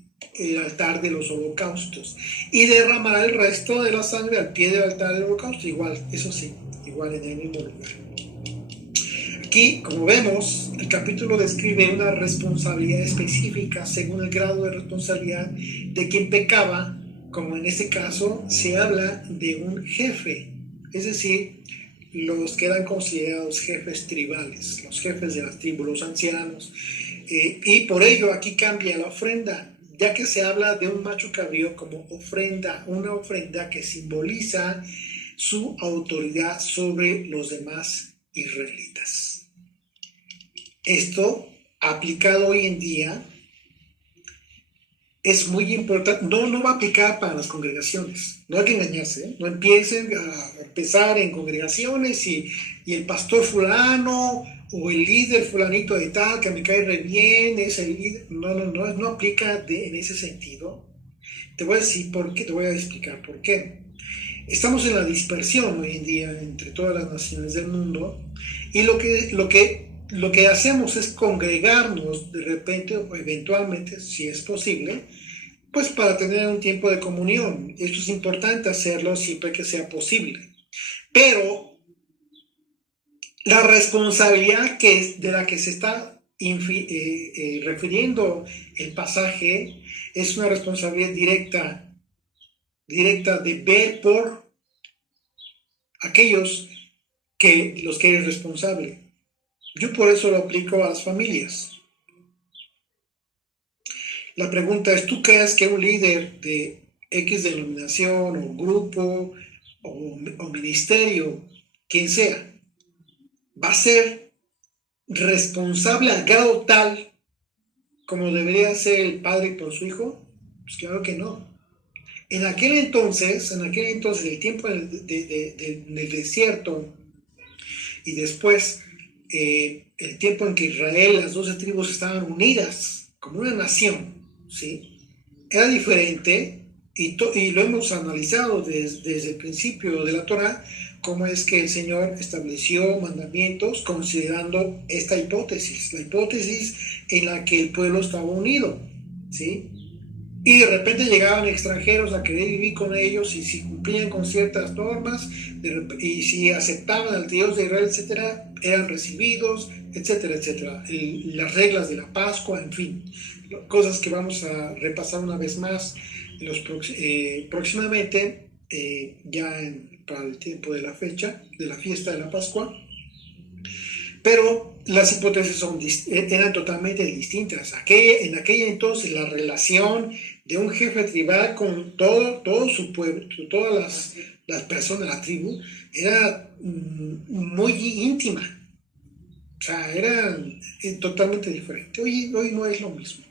altar de los holocaustos. Y derramará el resto de la sangre al pie del altar del holocausto, igual, eso sí, igual en el mismo lugar. Aquí, como vemos, el capítulo describe una responsabilidad específica según el grado de responsabilidad de quien pecaba, como en este caso se habla de un jefe, es decir, los que eran considerados jefes tribales, los jefes de las tribus, los ancianos, y por ello aquí cambia la ofrenda, ya que se habla de un macho cabrío como ofrenda, una ofrenda que simboliza su autoridad sobre los demás israelitas. Esto, aplicado hoy en día, es muy importante. No va a aplicar para las congregaciones. No hay que engañarse, ¿eh? No empiecen a empezar en congregaciones y el pastor fulano o el líder fulanito de tal, que me cae re bien, es el líder. No aplica en ese sentido. Te voy a decir por qué, te voy a explicar por qué. Estamos en la dispersión hoy en día entre todas las naciones del mundo y lo que hacemos es congregarnos de repente o eventualmente, si es posible, pues para tener un tiempo de comunión. Esto es importante hacerlo siempre que sea posible. Pero la responsabilidad de la que se está refiriendo el pasaje es una responsabilidad directa de ver por aquellos los que eres responsable. Yo por eso lo aplico a las familias. La pregunta es, ¿tú crees que un líder de X denominación o grupo o ministerio, quien sea, va a ser responsable al grado tal como debería ser el padre por su hijo? Pues claro que no. En aquel entonces, el tiempo del desierto y después el tiempo en que Israel, las 12 tribus estaban unidas como una nación, ¿sí? Era diferente y lo hemos analizado desde el principio de la Torá, cómo es que el Señor estableció mandamientos considerando esta hipótesis, la hipótesis en la que el pueblo estaba unido, ¿sí? Y de repente llegaban extranjeros a querer vivir con ellos y si cumplían con ciertas normas y si aceptaban al Dios de Israel, etcétera, eran recibidos, etcétera, etcétera. Las reglas de la Pascua, en fin, cosas que vamos a repasar una vez más próximamente, para el tiempo de la fecha, de la fiesta de la Pascua. Pero las hipótesis eran totalmente distintas. En aquella entonces la relación de un jefe tribal con todo su pueblo, todas las personas de la tribu, era muy íntima. O sea, era totalmente diferente. Hoy no es lo mismo.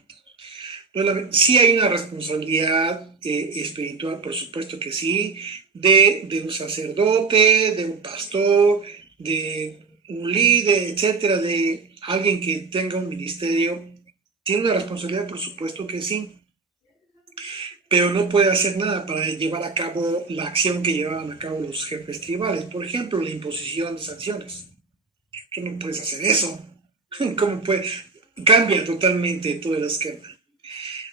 Sí hay una responsabilidad espiritual, por supuesto que sí, de un sacerdote, de un pastor, de un líder, etcétera, de alguien que tenga un ministerio. Tiene una responsabilidad, por supuesto que sí, pero no puede hacer nada para llevar a cabo la acción que llevaban a cabo los jefes tribales. Por ejemplo, la imposición de sanciones. Tú no puedes hacer eso. ¿Cómo puede? Cambia totalmente todo el esquema.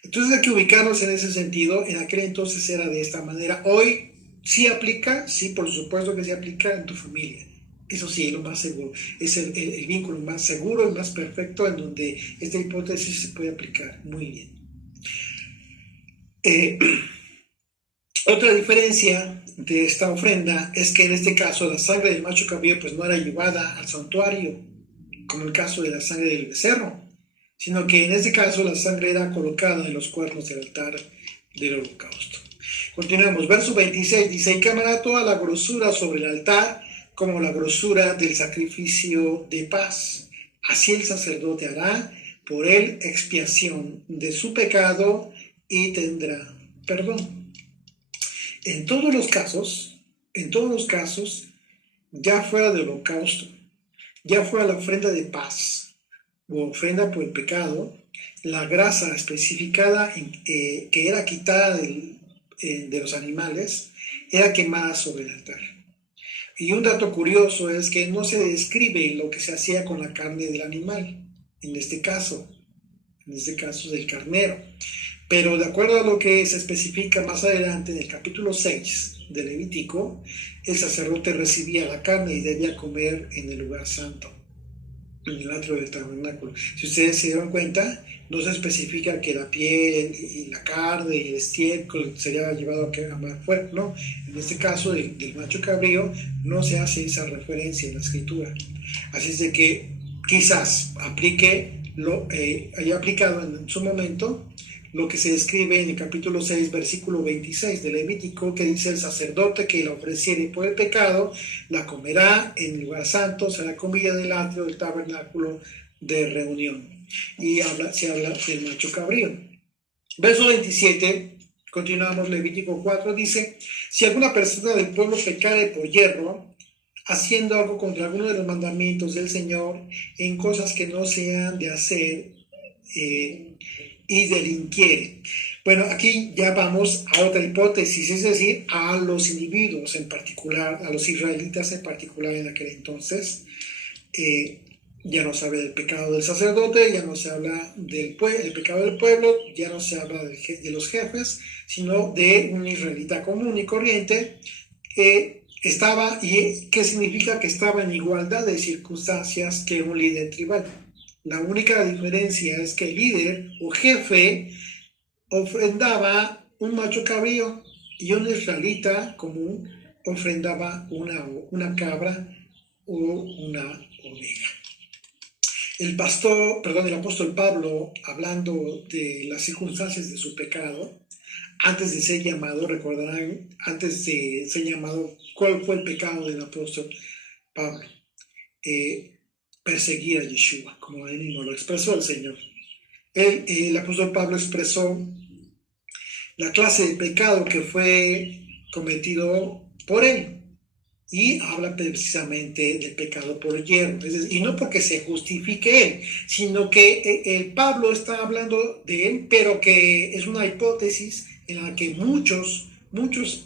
Entonces hay que ubicarnos en ese sentido. En aquel entonces era de esta manera. Hoy sí aplica, sí, por supuesto que sí aplica en tu familia. Eso sí, lo más seguro. Es el vínculo más seguro, el más perfecto, en donde esta hipótesis se puede aplicar muy bien. Otra diferencia de esta ofrenda es que en este caso la sangre del macho cabrío pues no era llevada al santuario, como el caso de la sangre del becerro, sino que en este caso la sangre era colocada en los cuernos del altar del holocausto. Continuamos, verso 26 dice: y quemará toda la grosura sobre el altar como la grosura del sacrificio de paz. Así el sacerdote hará por él expiación de su pecado y tendrá perdón. En todos los casos, ya fuera del holocausto, ya fuera la ofrenda de paz o ofrenda por el pecado, la grasa especificada que era quitada de los animales era quemada sobre el altar. Y un dato curioso es que no se describe lo que se hacía con la carne del animal, en este caso del carnero. Pero de acuerdo a lo que se especifica más adelante en el capítulo 6 de Levítico, el sacerdote recibía la carne y debía comer en el lugar santo, en el atrio del tabernáculo. Si ustedes se dieron cuenta, no se especifica que la piel y la carne y el estiércol sería llevado a quemar fuera, ¿no? En este caso del macho cabrío no se hace esa referencia en la escritura. Así es de que quizás haya aplicado en su momento lo que se describe en el capítulo 6, versículo 26 de Levítico, que dice: el sacerdote que la ofreciere por el pecado, la comerá en el lugar santo, será comida en el atrio del tabernáculo de reunión. Y se habla del macho cabrío. Verso 27, continuamos, Levítico 4, dice: si alguna persona del pueblo pecare por yerro, haciendo algo contra alguno de los mandamientos del Señor, en cosas que no se han de hacer, y delinquiere. Bueno, aquí ya vamos a otra hipótesis, es decir, a los individuos en particular, a los israelitas en particular en aquel entonces. Ya no se habla del pecado del sacerdote, ya no se habla del pecado del pueblo, ya no se habla de los jefes, sino de un israelita común y corriente que estaba, y que significa que estaba en igualdad de circunstancias que un líder tribal. La única diferencia es que el líder o jefe ofrendaba un macho cabrío y un israelita común ofrendaba una cabra o una oveja. El apóstol Pablo, hablando de las circunstancias de su pecado, antes de ser llamado, recordarán, ¿cuál fue el pecado del apóstol Pablo? Perseguir a Yeshua, como él mismo lo expresó el Señor. El apóstol Pablo expresó la clase de pecado que fue cometido por él y habla precisamente del pecado por yerro, y no porque se justifique él, sino que Pablo está hablando de él, pero que es una hipótesis en la que muchos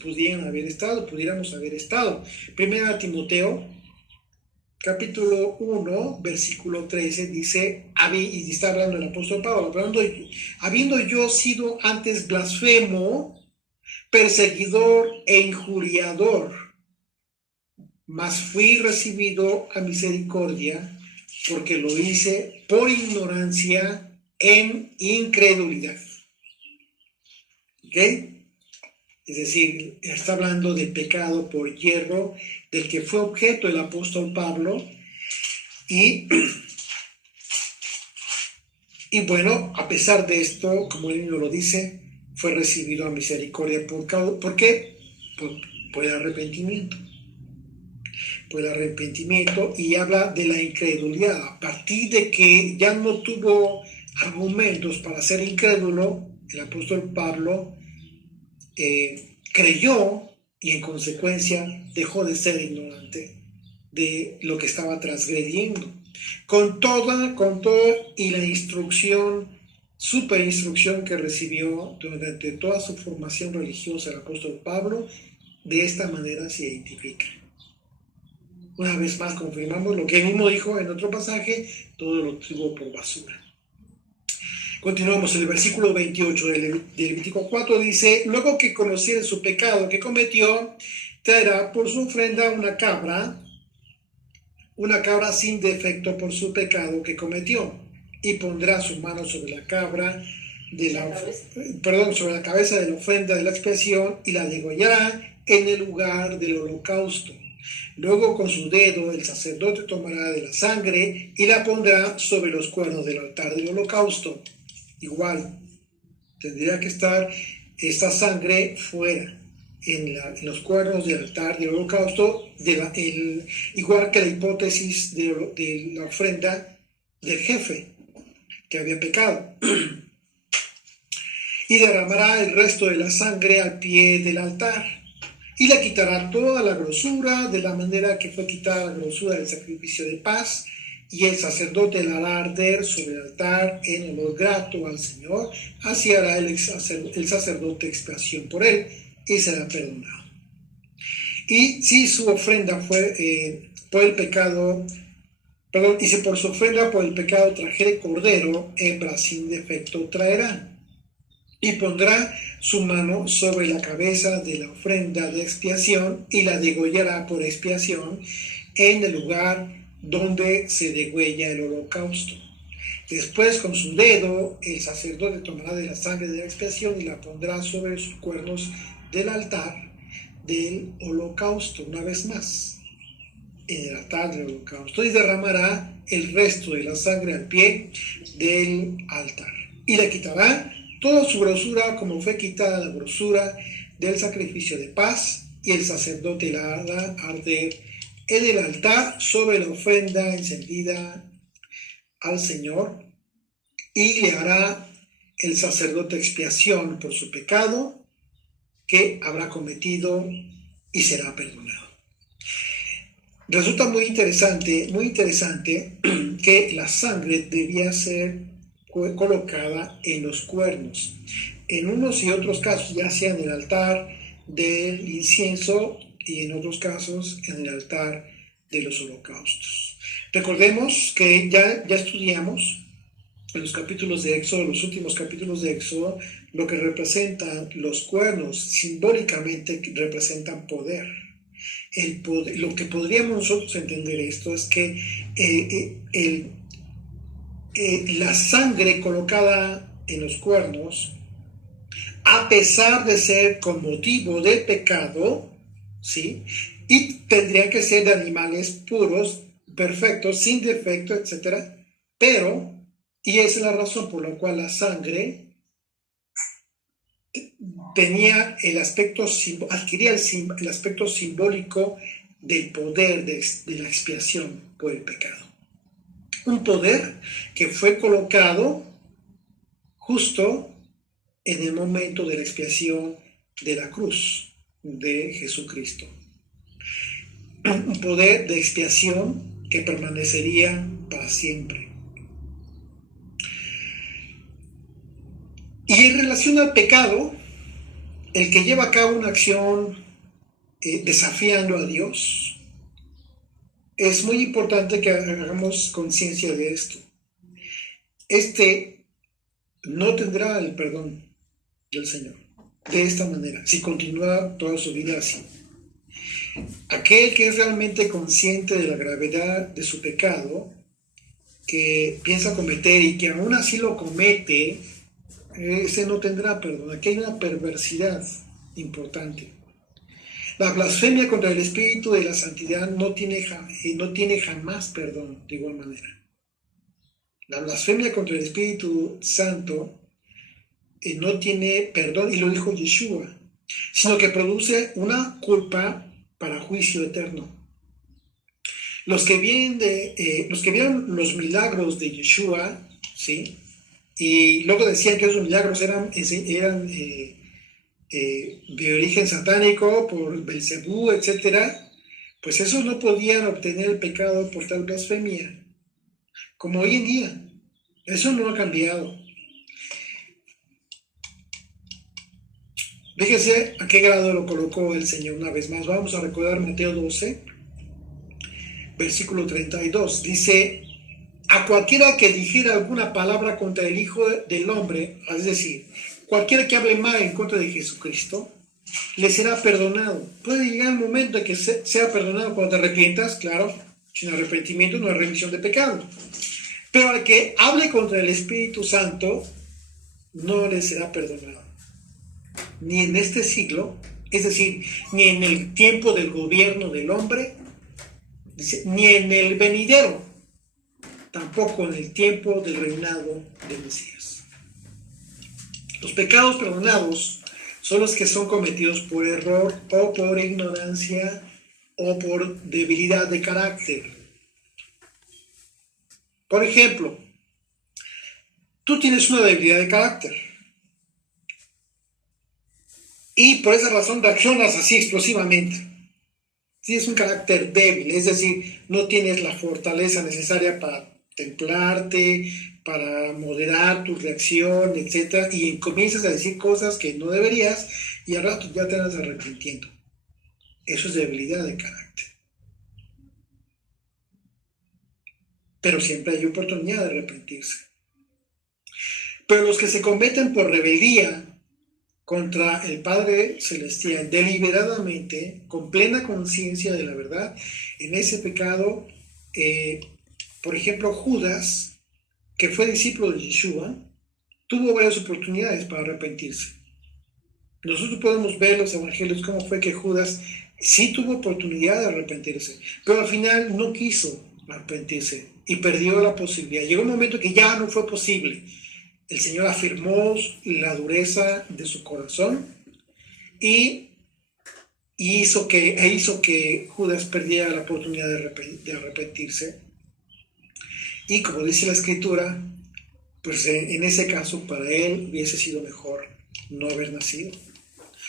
pudiéramos haber estado. Primera Timoteo capítulo 1, versículo 13, dice, y está hablando el apóstol Pablo, habiendo yo sido antes blasfemo, perseguidor e injuriador, mas fui recibido a misericordia, porque lo hice por ignorancia en incredulidad. ¿Ok? Es decir, está hablando del pecado por yerro, del que fue objeto el apóstol Pablo, y bueno, a pesar de esto, como él mismo lo dice, fue recibido a misericordia. ¿Por qué? Por el arrepentimiento. Por el arrepentimiento, y habla de la incredulidad. A partir de que ya no tuvo argumentos para ser incrédulo, el apóstol Pablo creyó y en consecuencia dejó de ser ignorante de lo que estaba transgrediendo. Con toda y la super instrucción que recibió durante toda su formación religiosa el apóstol Pablo, de esta manera se identifica. Una vez más confirmamos lo que él mismo dijo en otro pasaje: todo lo tuvo por basura. Continuamos, el versículo 28 del Levítico 4 dice: luego que conociere su pecado que cometió, traerá por su ofrenda una cabra sin defecto por su pecado que cometió, y pondrá su mano sobre la cabra sobre la cabeza de la ofrenda de la expiación y la degollará en el lugar del holocausto. Luego con su dedo el sacerdote tomará de la sangre y la pondrá sobre los cuernos del altar del holocausto. Igual, tendría que estar esta sangre fuera, en los cuernos del altar del holocausto, igual que la hipótesis de la ofrenda del jefe que había pecado. Y derramará el resto de la sangre al pie del altar, y le quitará toda la grosura, de la manera que fue quitada la grosura del sacrificio de paz, y el sacerdote la hará arder sobre el altar en olor grato al Señor, así hará el sacerdote expiación por él, y será perdonado. Y si su ofrenda fue por el pecado, y si por su ofrenda por el pecado trajere cordero, hembra sin defecto traerá. Y pondrá su mano sobre la cabeza de la ofrenda de expiación y la degollará por expiación en el lugar donde se degüella el holocausto. Después con su dedo el sacerdote tomará de la sangre de la expiación y la pondrá sobre sus cuernos del altar del holocausto, una vez más, en el altar del holocausto, y derramará el resto de la sangre al pie del altar. Y le quitará toda su grosura como fue quitada la grosura del sacrificio de paz, y el sacerdote la hará arder en el altar sobre la ofrenda encendida al Señor, y le hará el sacerdote expiación por su pecado que habrá cometido y será perdonado. Resulta muy interesante que la sangre debía ser colocada en los cuernos, en unos y otros casos, ya sea en el altar del incienso y en otros casos en el altar de los holocaustos. Recordemos que ya estudiamos en los capítulos de Éxodo, los últimos capítulos de Éxodo, lo que representan los cuernos, simbólicamente representan poder. Lo que podríamos nosotros entender esto es que la sangre colocada en los cuernos, a pesar de ser con motivo del pecado, ¿sí? Y tendrían que ser de animales puros, perfectos, sin defecto, etc. Pero, y esa es la razón por la cual la sangre tenía adquiría el aspecto simbólico del poder de la expiación por el pecado. Un poder que fue colocado justo en el momento de la expiación de la cruz de Jesucristo. Un poder de expiación que permanecería para siempre. Y en relación al pecado, el que lleva a cabo una acción desafiando a Dios, es muy importante que hagamos conciencia de esto. No tendrá el perdón del Señor de esta manera, si continúa toda su vida así. Aquel que es realmente consciente de la gravedad de su pecado, que piensa cometer y que aún así lo comete, ese no tendrá perdón. Aquí hay una perversidad importante. La blasfemia contra el Espíritu de la Santidad no tiene jamás perdón de igual manera. La blasfemia contra el Espíritu Santo no tiene perdón, y lo dijo Yeshua, sino que produce una culpa para juicio eterno. Los que vieron los milagros de Yeshua, ¿sí? Y luego decían que esos milagros eran de origen satánico por Belcebú, etc., pues esos no podían obtener el pecado por tal blasfemia, como hoy en día. Eso no ha cambiado. Fíjese a qué grado lo colocó el Señor una vez más. Vamos a recordar Mateo 12, versículo 32. Dice: a cualquiera que dijera alguna palabra contra el Hijo del Hombre, es decir, cualquiera que hable mal en contra de Jesucristo, le será perdonado. Puede llegar el momento en que sea perdonado cuando te arrepientas, claro, sin arrepentimiento no hay remisión de pecado. Pero al que hable contra el Espíritu Santo, no le será perdonado, ni en este siglo, es decir, ni en el tiempo del gobierno del hombre, ni en el venidero, tampoco en el tiempo del reinado del Mesías. Los pecados perdonados son los que son cometidos por error o por ignorancia o por debilidad de carácter. Por ejemplo, tú tienes una debilidad de carácter y por esa razón reaccionas así explosivamente. Tienes un carácter débil, es decir, no tienes la fortaleza necesaria para templarte, para moderar tu reacción, etc. Y comienzas a decir cosas que no deberías y al rato ya te andas arrepintiendo. Eso es debilidad de carácter. Pero siempre hay oportunidad de arrepentirse. Pero los que se cometen por rebeldía contra el Padre Celestial deliberadamente, con plena conciencia de la verdad, en ese pecado, por ejemplo, Judas, que fue discípulo de Yeshua, tuvo varias oportunidades para arrepentirse. Nosotros podemos ver en los evangelios cómo fue que Judas sí tuvo oportunidad de arrepentirse, pero al final no quiso arrepentirse y perdió la posibilidad. Llegó un momento que ya no fue posible. El Señor afirmó la dureza de su corazón y hizo que Judas perdiera la oportunidad de arrepentirse. Y como dice la Escritura, pues en ese caso para él hubiese sido mejor no haber nacido.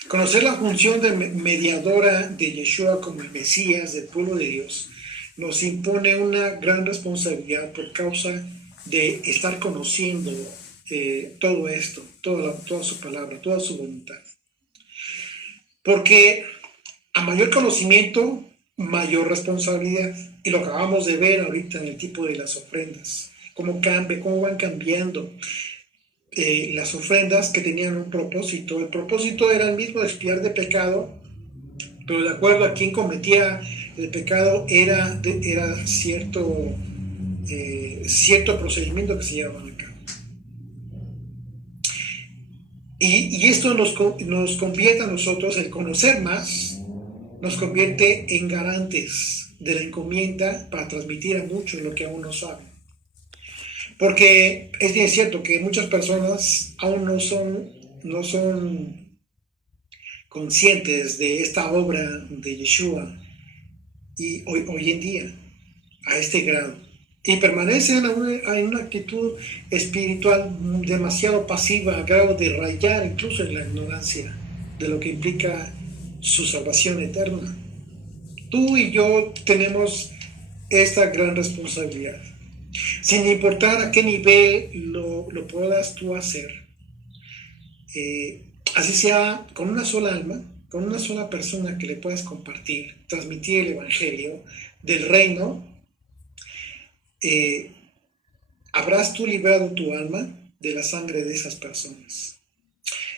Conocer la función de mediadora de Yeshua como el Mesías del pueblo de Dios nos impone una gran responsabilidad por causa de estar conociendo todo esto, toda su palabra, toda su voluntad. Porque a mayor conocimiento, mayor responsabilidad. Y lo acabamos de ver ahorita en el tipo de las ofrendas. Cómo van cambiando las ofrendas que tenían un propósito. El propósito era el mismo, expiar de pecado, pero de acuerdo a quien cometía el pecado era cierto procedimiento que se llevaba a cabo. Y esto nos convierte a nosotros, el conocer más, nos convierte en garantes de la encomienda para transmitir a muchos lo que aún no saben. Porque es bien cierto que muchas personas aún no son conscientes de esta obra de Yeshua y hoy en día, a este grado. Y permanecen en una actitud espiritual demasiado pasiva, a grado de rayar incluso en la ignorancia de lo que implica su salvación eterna. Tú y yo tenemos esta gran responsabilidad. Sin importar a qué nivel lo puedas tú hacer, así sea con una sola alma, con una sola persona que le puedas compartir, transmitir el evangelio del reino, habrás tú librado tu alma de la sangre de esas personas.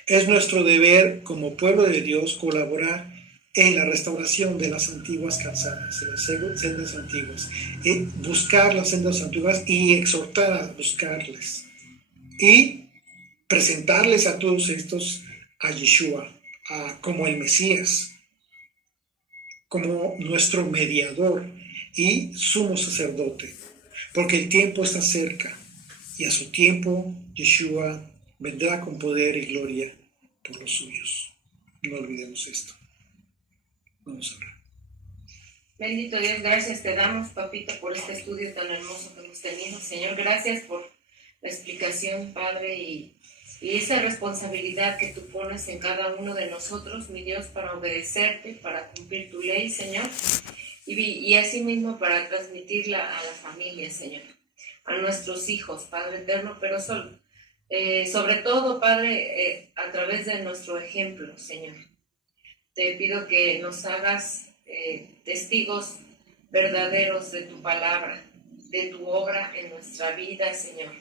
Es nuestro deber como pueblo de Dios colaborar en la restauración de las antiguas calzadas, de las sendas antiguas, buscar las sendas antiguas y exhortar a buscarles y presentarles a todos estos a Yeshua como el Mesías, como nuestro mediador y sumo sacerdote, porque el tiempo está cerca y a su tiempo Yeshua vendrá con poder y gloria por los suyos. No olvidemos esto. Vamos a orar. Bendito Dios, gracias te damos, papito, por este estudio tan hermoso que hemos tenido. Señor, gracias por la explicación, Padre, y esa responsabilidad que tú pones en cada uno de nosotros, mi Dios, para obedecerte, para cumplir tu ley, Señor, y asimismo para transmitirla a la familia, Señor, a nuestros hijos, Padre eterno, pero sobre todo, Padre, a través de nuestro ejemplo, Señor. Te pido que nos hagas testigos verdaderos de tu palabra, de tu obra en nuestra vida, Señor.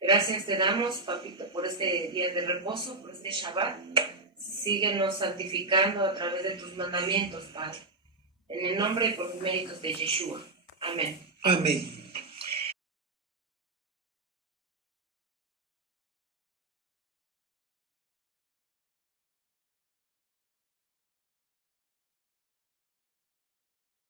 Gracias te damos, papito, por este día de reposo, por este Shabbat. Síguenos santificando a través de tus mandamientos, Padre. En el nombre y por los méritos de Yeshua. Amén. Amén.